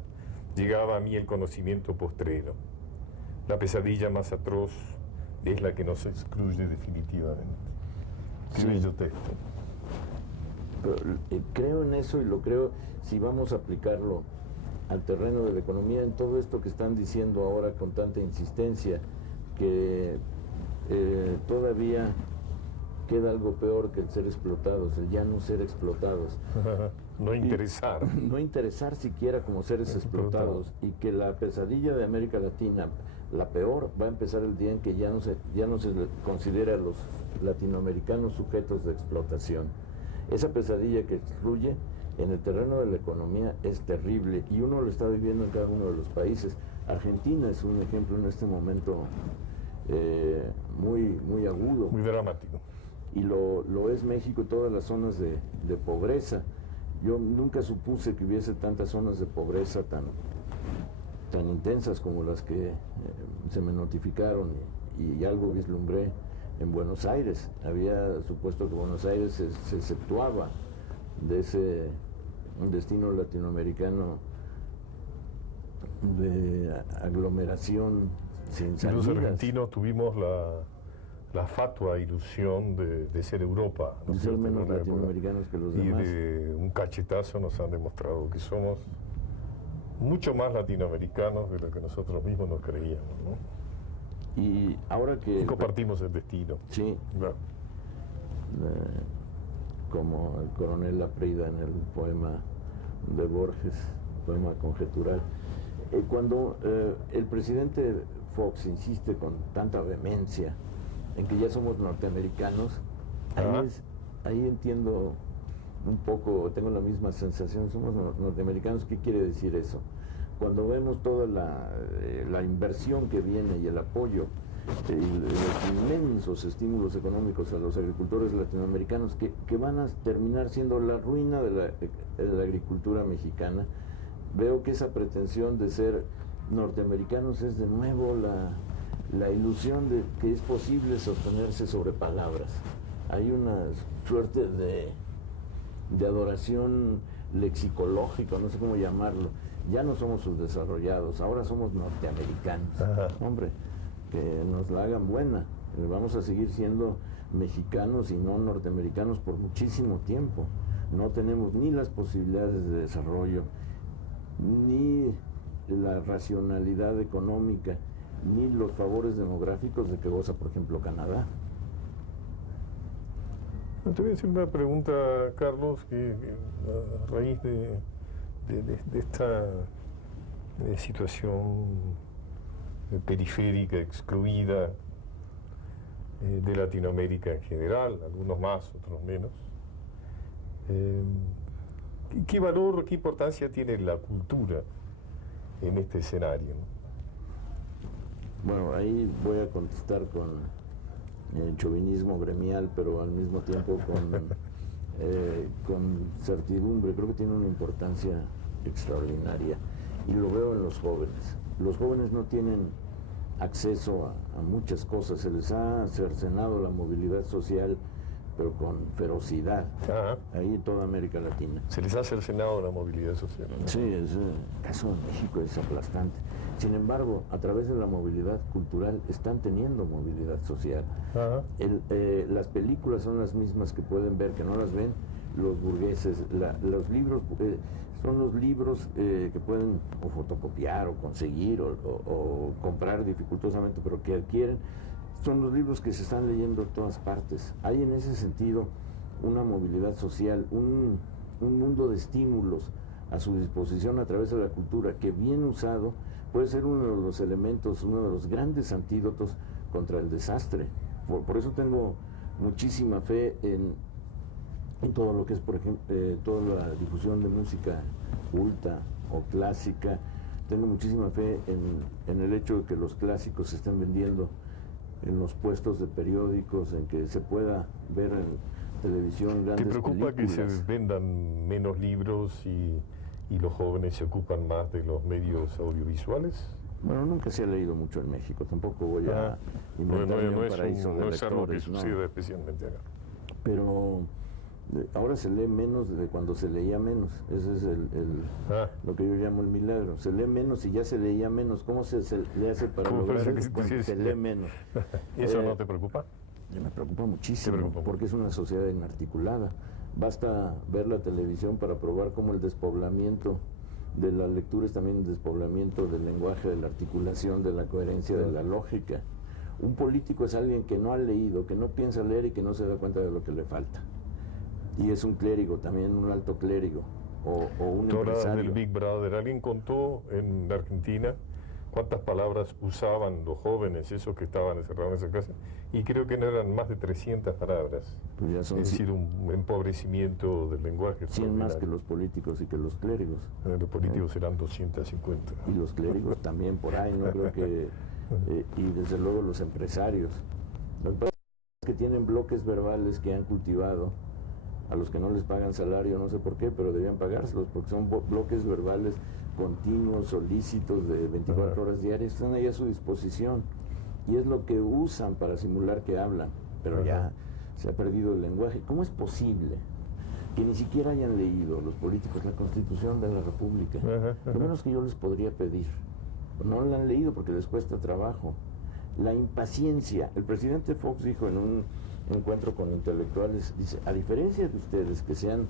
llegaba a mí el conocimiento postrero. La pesadilla más atroz es la que nos excluye definitivamente. Qué Sí. bello texto. Pero, creo en eso y lo creo si vamos a aplicarlo al terreno de la economía, en todo esto que están diciendo ahora con tanta insistencia, que todavía queda algo peor que el ser explotados, el ya no ser explotados. No interesar. No interesar siquiera como seres explotados, y que la pesadilla de América Latina, la peor, va a empezar el día en que ya no se considere a los latinoamericanos sujetos de explotación. Esa pesadilla que excluye en el terreno de la economía es terrible y uno lo está viviendo en cada uno de los países. Argentina es un ejemplo en este momento muy agudo. Muy dramático. Y lo es México y todas las zonas de pobreza. Yo nunca supuse que hubiese tantas zonas de pobreza tan intensas como las que se me notificaron y algo vislumbré en Buenos Aires. Había supuesto que Buenos Aires se exceptuaba de ese destino latinoamericano de aglomeración sin Y los salidas. argentinos tuvimos la fatua ilusión de ser Europa, ¿no De es ser cierto? menos En una época. latinoamericanos que los Y demás. de un cachetazo nos han demostrado que somos mucho más latinoamericanos de lo que nosotros mismos nos creíamos, ¿no? Y ahora que... Y compartimos el destino. Sí, Claro. como el coronel Laprida en el poema de Borges, poema conjetural. Cuando el presidente Fox insiste con tanta vehemencia en que ya somos norteamericanos, Ajá. ahí entiendo un poco, tengo la misma sensación, somos norteamericanos. ¿Qué quiere decir eso? Cuando vemos toda la inversión que viene y el apoyo, los inmensos estímulos económicos a los agricultores latinoamericanos que van a terminar siendo la ruina de la agricultura mexicana, veo que esa pretensión de ser norteamericanos es de nuevo la ilusión de que es posible sostenerse sobre palabras. Hay una suerte de adoración lexicológica, no sé cómo llamarlo. Ya no somos subdesarrollados, ahora somos norteamericanos. Ajá. Hombre, que nos la hagan buena. Vamos a seguir siendo mexicanos y no norteamericanos por muchísimo tiempo. No tenemos ni las posibilidades de desarrollo, ni la racionalidad económica, ni los favores demográficos de que goza, por ejemplo, Canadá. Te voy a decir una pregunta, Carlos, que a raíz de esta situación periférica, excluida de Latinoamérica en general, algunos más, otros menos, ¿qué valor, qué importancia tiene la cultura en este escenario? Bueno, ahí voy a contestar con chauvinismo gremial, pero al mismo tiempo con certidumbre. Creo que tiene una importancia extraordinaria y lo veo en los jóvenes. Los jóvenes no tienen acceso a muchas cosas, se les ha cercenado la movilidad social, pero con ferocidad, Ajá. ahí en toda América Latina. Se les ha cercenado la movilidad social, ¿no? Sí, el caso de México es aplastante. Sin embargo, a través de la movilidad cultural están teniendo movilidad social. Ajá. Las películas son las mismas que pueden ver, que no las ven los burgueses. Los libros son los libros que pueden o fotocopiar o conseguir o comprar dificultosamente, pero que adquieren. Son los libros que se están leyendo en todas partes. Hay en ese sentido una movilidad social, un mundo de estímulos a su disposición a través de la cultura, que bien usado puede ser uno de los elementos, uno de los grandes antídotos contra el desastre. Por eso tengo muchísima fe en todo lo que es, por ejemplo, toda la difusión de música culta o clásica. Tengo muchísima fe en el hecho de que los clásicos se estén vendiendo en los puestos de periódicos, en que se pueda ver en televisión grandes ¿Te preocupa que películas. se vendan menos libros y los jóvenes se ocupan más de los medios audiovisuales? Bueno, nunca se ha leído mucho en México, tampoco voy a inventarme un paraíso de no es algo que lectores, ¿no? suceda especialmente acá. Pero ahora se lee menos de cuando se leía menos. Ese es lo que yo llamo el milagro. Se lee menos y ya se leía menos. ¿Cómo se le hace para ¿Cómo lograr parece que eso sí, cuando sí, se sí. lee menos? ¿Eso no te preocupa? Me preocupa muchísimo, Te preocupa mucho. porque es una sociedad inarticulada. Basta ver la televisión para probar cómo el despoblamiento de la lectura es también un despoblamiento del lenguaje, de la articulación, de la coherencia, de la lógica. Un político es alguien que no ha leído, que no piensa leer y que no se da cuenta de lo que le falta. Y es un clérigo, también un alto clérigo, o un Tú hablabas empresario. del Big Brother. ¿Alguien contó en Argentina cuántas palabras usaban los jóvenes, esos que estaban encerrados en esa casa? Y creo que no eran más de 300 palabras. Pues ya son Es decir, un empobrecimiento del lenguaje. 100 más que extraordinario. los políticos y que los clérigos. Los políticos serán 250. Y los clérigos también por ahí, no creo que... y desde luego los empresarios. Lo que pasa es que tienen bloques verbales que han cultivado, a los que no les pagan salario, no sé por qué, pero debían pagárselos, porque son bloques verbales continuos, solícitos, de 24 horas diarias, están ahí a su disposición. Y es lo que usan para simular que hablan, pero ya se ha perdido el lenguaje. ¿Cómo es posible que ni siquiera hayan leído los políticos la Constitución de la República? Lo menos que yo les podría pedir. No la han leído porque les cuesta trabajo. La impaciencia. El presidente Fox dijo en un encuentro con intelectuales, dice, a diferencia de ustedes que se han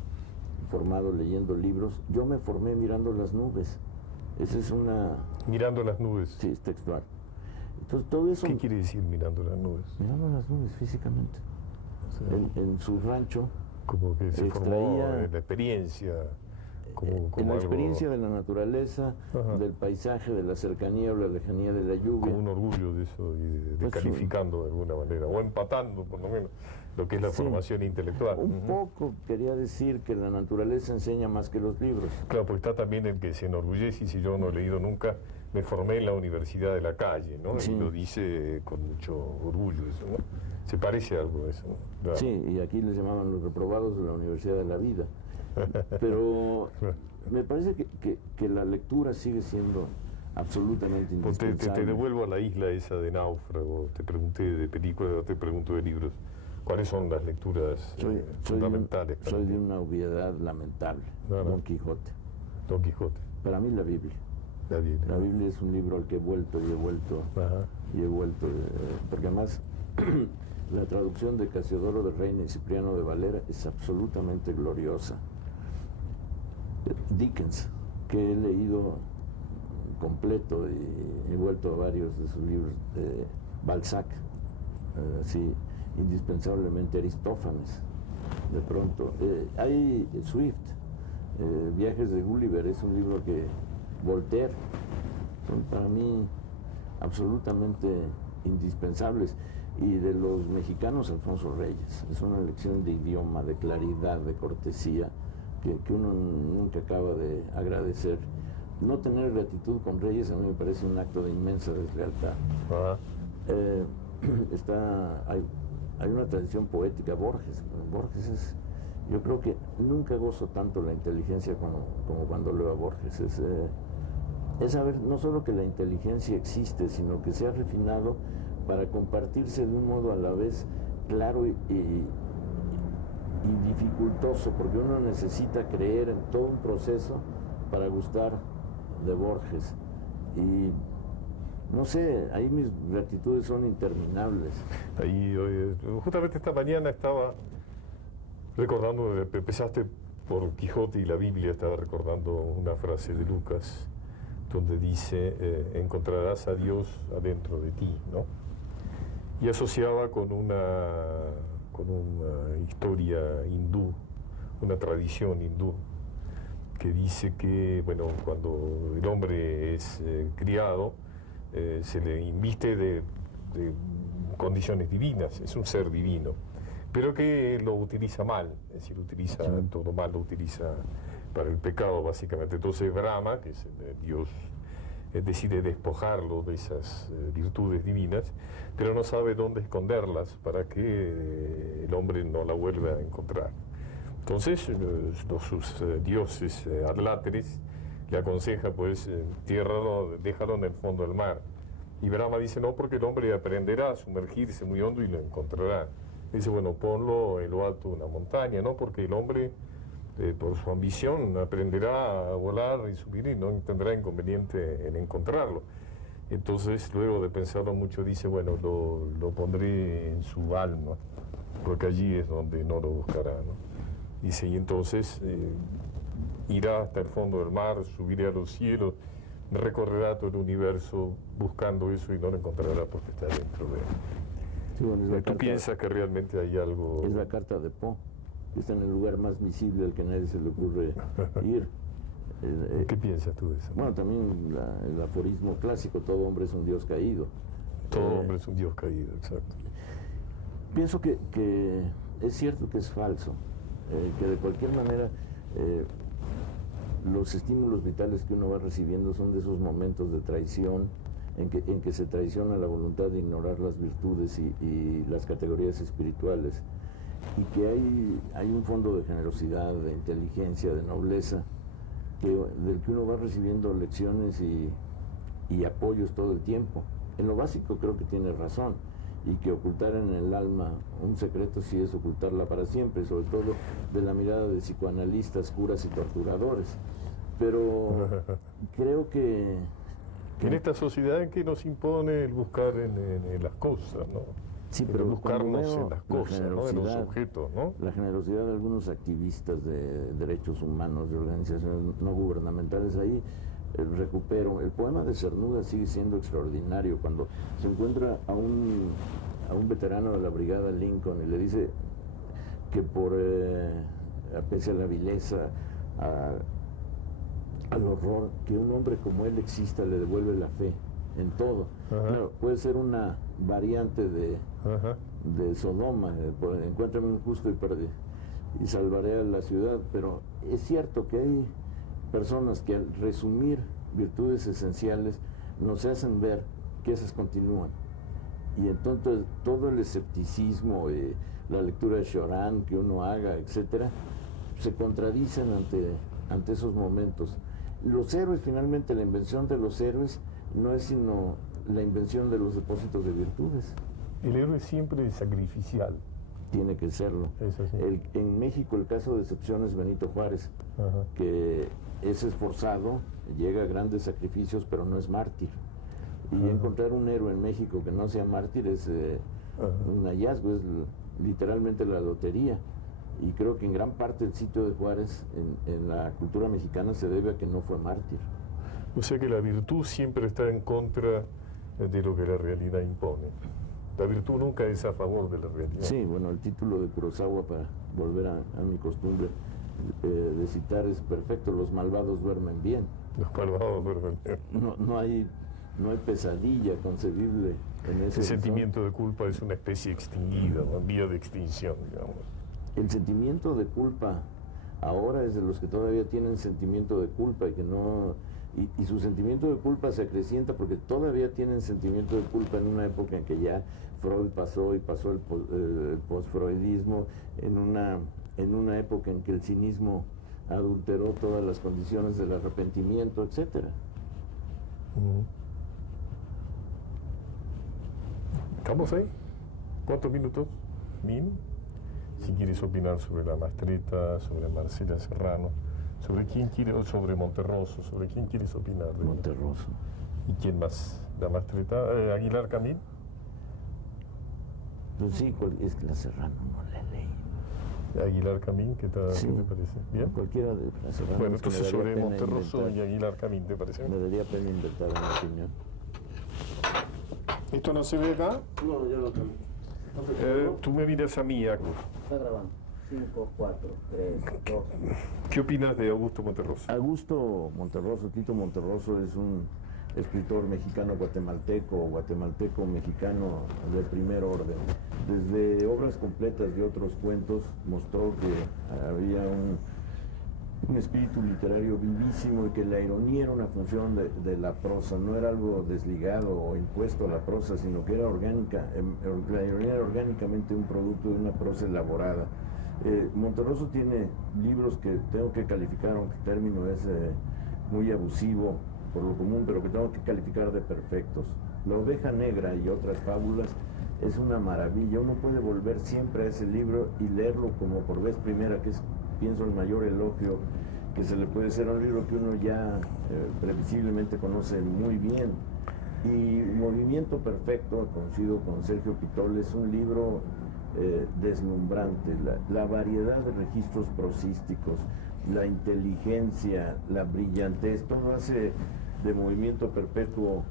formado leyendo libros, yo me formé mirando las nubes. Esa es una... Mirando las nubes. Sí, es textual. Entonces todo eso... ¿Qué quiere decir mirando las nubes? Mirando las nubes físicamente. O sea, En su rancho, como que se formó extraía- en la experiencia. Como en la algo- experiencia de la naturaleza, Ajá. del paisaje, de la cercanía o la lejanía de la lluvia. Como un orgullo de eso y de Pues, calificando de alguna manera, o empatando por lo menos lo que es la Sí. formación intelectual. Un poco quería decir que la naturaleza enseña más que los libros. Claro, porque está también el que se enorgullece y si yo no he leído nunca, me formé en la Universidad de la Calle, ¿no? Sí. Y lo dice con mucho orgullo eso, ¿no? Se parece a algo a eso, ¿no? Claro. Sí, y aquí les llamaban los reprobados de la Universidad de la Vida. Pero me parece que la lectura sigue siendo absolutamente Pues te indispensable. devuelvo a la isla esa de Náufrago, te pregunté de películas, ahora te pregunto de libros. ¿Cuáles son las lecturas Soy de fundamentales? para soy ti? de una obviedad lamentable. Claro. Don Quijote. Don Quijote, Para mí la Biblia. la Biblia. La Biblia es un libro al que he vuelto y he vuelto Ajá. y he vuelto, porque además la traducción de Casiodoro de Reina y Cipriano de Valera es absolutamente gloriosa. Dickens, que he leído completo y he vuelto a varios de sus libros, Balzac, sí, indispensablemente Aristófanes, de pronto. Hay Swift, Viajes de Gulliver, es un libro que Voltaire, son para mí absolutamente indispensables. Y de los mexicanos, Alfonso Reyes, es una lección de idioma, de claridad, de cortesía, que uno nunca acaba de agradecer. No tener gratitud con Reyes a mí me parece un acto de inmensa deslealtad. Ajá. Hay una tradición poética, Borges. Borges es, yo creo que nunca gozo tanto la inteligencia como cuando leo a Borges. Es saber no solo que la inteligencia existe, sino que se ha refinado para compartirse de un modo a la vez claro y dificultoso, porque uno necesita creer en todo un proceso para gustar de Borges. Y no sé, ahí mis gratitudes son interminables. Ahí, justamente esta mañana estaba recordando, empezaste por Quijote y la Biblia, estaba recordando una frase de Lucas, donde dice, encontrarás a Dios adentro de ti, ¿no? Y asociaba con una historia hindú, una tradición hindú, que dice que, bueno, cuando el hombre es criado, se le inviste de condiciones divinas, es un ser divino, pero que lo utiliza mal, es decir, utiliza todo mal, lo utiliza para el pecado, básicamente. Entonces Brahma, que es el Dios, decide despojarlo de esas virtudes divinas, pero no sabe dónde esconderlas para que el hombre no la vuelva a encontrar. Entonces sus dioses adláteres le aconseja, pues, entiérralo, déjalo en el fondo del mar. Y Brahma dice, no, porque el hombre aprenderá a sumergirse muy hondo y lo encontrará. Dice, bueno, ponlo en lo alto de una montaña, ¿no? Porque el hombre, por su ambición, aprenderá a volar y subir y no tendrá inconveniente en encontrarlo. Entonces, luego de pensarlo mucho, dice, bueno, lo pondré en su alma, porque allí es donde no lo buscará, ¿no? Dice, y entonces irá hasta el fondo del mar, subirá a los cielos, recorrerá todo el universo buscando eso y no lo encontrará porque está dentro de él. Sí, bueno, es la ¿Tú carta- piensas que realmente hay algo? Es la carta de Poe, que está en el lugar más visible al que a nadie se le ocurre ir. ¿Qué piensas tú de eso? Bueno, también el aforismo clásico, todo hombre es un dios caído. Todo hombre es un dios caído, exacto. Pienso que es cierto que es falso, que de cualquier manera los estímulos vitales que uno va recibiendo son de esos momentos de traición en que se traiciona la voluntad de ignorar las virtudes y las categorías espirituales, y que hay un fondo de generosidad, de inteligencia, de nobleza, del que uno va recibiendo lecciones y apoyos todo el tiempo. En lo básico creo que tiene razón, y que ocultar en el alma un secreto sí es ocultarla para siempre, sobre todo de la mirada de psicoanalistas, curas y torturadores. Pero creo que En esta sociedad en que nos impone el buscar en las cosas, ¿no? sí, El pero buscarnos cuando veo en las la cosas, ¿no? En los generosidad, objetos, ¿no? la generosidad de algunos activistas de derechos humanos, de organizaciones no gubernamentales, ahí recupero. El poema de Cernuda sigue siendo extraordinario cuando se encuentra a un veterano de la brigada Lincoln y le dice que pese a la vileza, al horror, que un hombre como él exista le devuelve la fe en todo. Ajá. Claro, puede ser una variante de Sodoma, encuéntrame un justo y salvaré a la ciudad, pero es cierto que hay personas que al resumir virtudes esenciales nos hacen ver que esas continúan, y entonces todo el escepticismo, la lectura de Choran que uno haga, etcétera, se contradicen ante esos momentos. Los héroes, finalmente, la invención de los héroes no es sino la invención de los depósitos de virtudes. El héroe siempre es sacrificial. Tiene que serlo. Es así. En México el caso de excepción es Benito Juárez, Ajá. que es esforzado, llega a grandes sacrificios, pero no es mártir. Y Ajá. encontrar un héroe en México que no sea mártir es un hallazgo, es literalmente la lotería. Y creo que en gran parte el sitio de Juárez en la cultura mexicana se debe a que no fue mártir. O sea que la virtud siempre está en contra de lo que la realidad impone. La virtud nunca es a favor de la realidad. Sí, bueno, el título de Kurosawa, para volver a mi costumbre de citar, es perfecto: los malvados duermen bien. Los malvados duermen bien. No hay pesadilla concebible en ese El sentimiento de culpa es una especie extinguida, ¿no? En vía de extinción, digamos. El sentimiento de culpa ahora es de los que todavía tienen sentimiento de culpa y que no... Y su sentimiento de culpa se acrecienta porque todavía tienen sentimiento de culpa en una época en que ya Freud pasó el post-freudismo, en una época en que el cinismo adulteró todas las condiciones del arrepentimiento, etcétera. ¿Estamos ahí? ¿Cuántos minutos? ¿1000? Si quieres opinar sobre la Mastretta, sobre Marcela Serrano, sobre quién quiere, o sobre Monterroso, sobre quién quieres opinar. Monterroso. ¿Y quién más? ¿La Mastretta? ¿Aguilar Camín? Pues sí, es que la Serrano no la leí. Aguilar Camín, ¿qué te parece? ¿Bien? Cualquiera de la Serrano. Bueno, es que me entonces daría sobre pena Monterroso inventar. y Aguilar Camín, ¿te parece? Me daría pena inventar una opinión. ¿Esto no se ve acá? No, ya lo cambié. Tú me miras a mí, Agus. Está grabando. 5, 4, 3, 2. ¿Qué opinas de Augusto Monterroso? Augusto Monterroso, Tito Monterroso, es un escritor mexicano-mexicano de primer orden. Desde obras completas y otros cuentos mostró que había un espíritu literario vivísimo y que la ironía era una función de la prosa, no era algo desligado o impuesto a la prosa, sino que era orgánica. La ironía era orgánicamente un producto de una prosa elaborada. Monterroso tiene libros que tengo que calificar, aunque el término es muy abusivo por lo común, pero que tengo que calificar de perfectos. La Oveja Negra y otras fábulas es una maravilla. Uno puede volver siempre a ese libro y leerlo como por vez primera, que es, pienso, el mayor elogio que se le puede hacer a un libro que uno ya previsiblemente conoce muy bien. Y Movimiento Perfecto, conocido con Sergio Pitol, es un libro deslumbrante. La variedad de registros prosísticos, la inteligencia, la brillantez, todo hace de Movimiento Perpetuo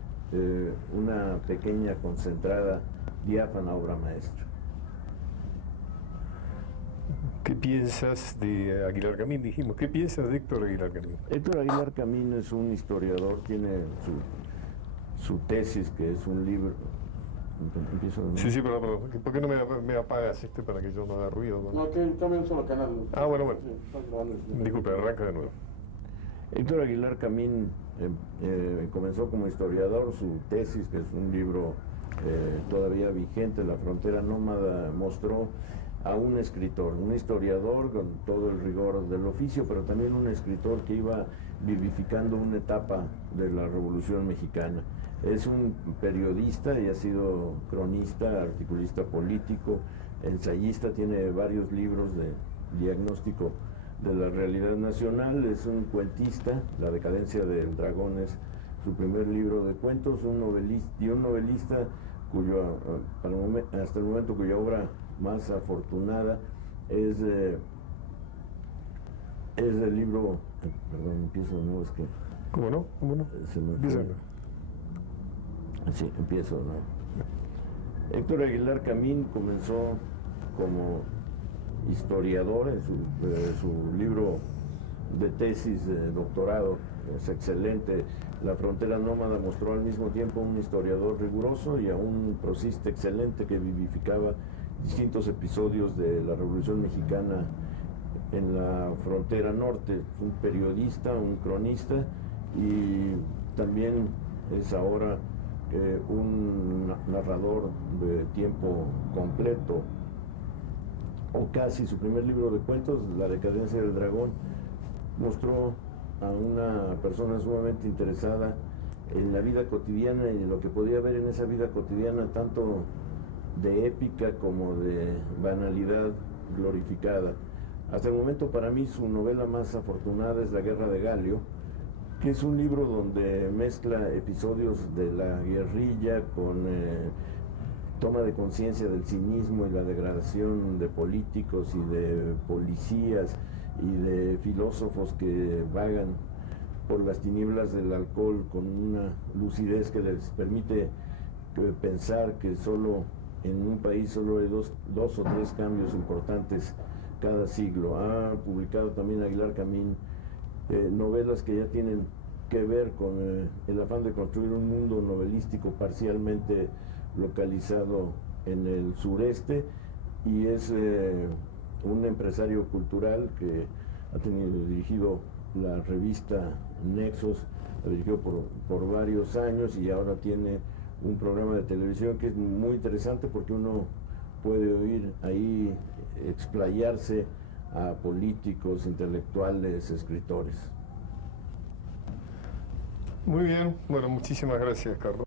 una pequeña, concentrada, diáfana obra maestra. ¿Qué piensas de Aguilar Camín? Dijimos, ¿qué piensas de Héctor Aguilar Camín? Héctor Aguilar Camín es un historiador, tiene su tesis, que es un libro. Sí, pero ¿por qué no me apagas para que yo no haga ruido? No, que cambia un solo canal. Ah, bueno. Sí, está grabando. Disculpe, arranca de nuevo. Héctor Aguilar Camín comenzó como historiador. Su tesis, que es un libro todavía vigente, La frontera nómada, mostró a un escritor, un historiador con todo el rigor del oficio, pero también un escritor que iba vivificando una etapa de la Revolución Mexicana. Es un periodista y ha sido cronista, articulista político, ensayista, tiene varios libros de diagnóstico de la realidad nacional, es un cuentista. La decadencia del dragón es su primer libro de cuentos, un novelista cuyo, hasta el momento, cuya obra más afortunada es el libro, perdón, empiezo de nuevo, es que... ¿Cómo no? Se me fue. Díselo. Sí, empiezo, ¿no? Héctor Aguilar Camín comenzó como historiador. En su libro de tesis de doctorado es excelente. La frontera nómada mostró al mismo tiempo un historiador riguroso y a un prosista excelente que vivificaba distintos episodios de la Revolución Mexicana en la frontera norte. Un periodista, un cronista, y también es ahora un narrador de tiempo completo, o casi. Su primer libro de cuentos, La decadencia del dragón, mostró a una persona sumamente interesada en la vida cotidiana y en lo que podía haber en esa vida cotidiana, tanto de épica como de banalidad glorificada. Hasta el momento, para mí, su novela más afortunada es La guerra de Galio, que es un libro donde mezcla episodios de la guerrilla con toma de conciencia del cinismo y la degradación de políticos y de policías y de filósofos que vagan por las tinieblas del alcohol con una lucidez que les permite pensar que solo en un país solo hay dos o tres cambios importantes cada siglo. Ha publicado también Aguilar Camín novelas que ya tienen que ver con el afán de construir un mundo novelístico parcialmente localizado en el sureste, y es un empresario cultural que ha dirigido la revista Nexos, la dirigió por varios años, y ahora tiene un programa de televisión que es muy interesante porque uno puede oír ahí explayarse a políticos, intelectuales, escritores. Muy bien, bueno, muchísimas gracias, Carlos.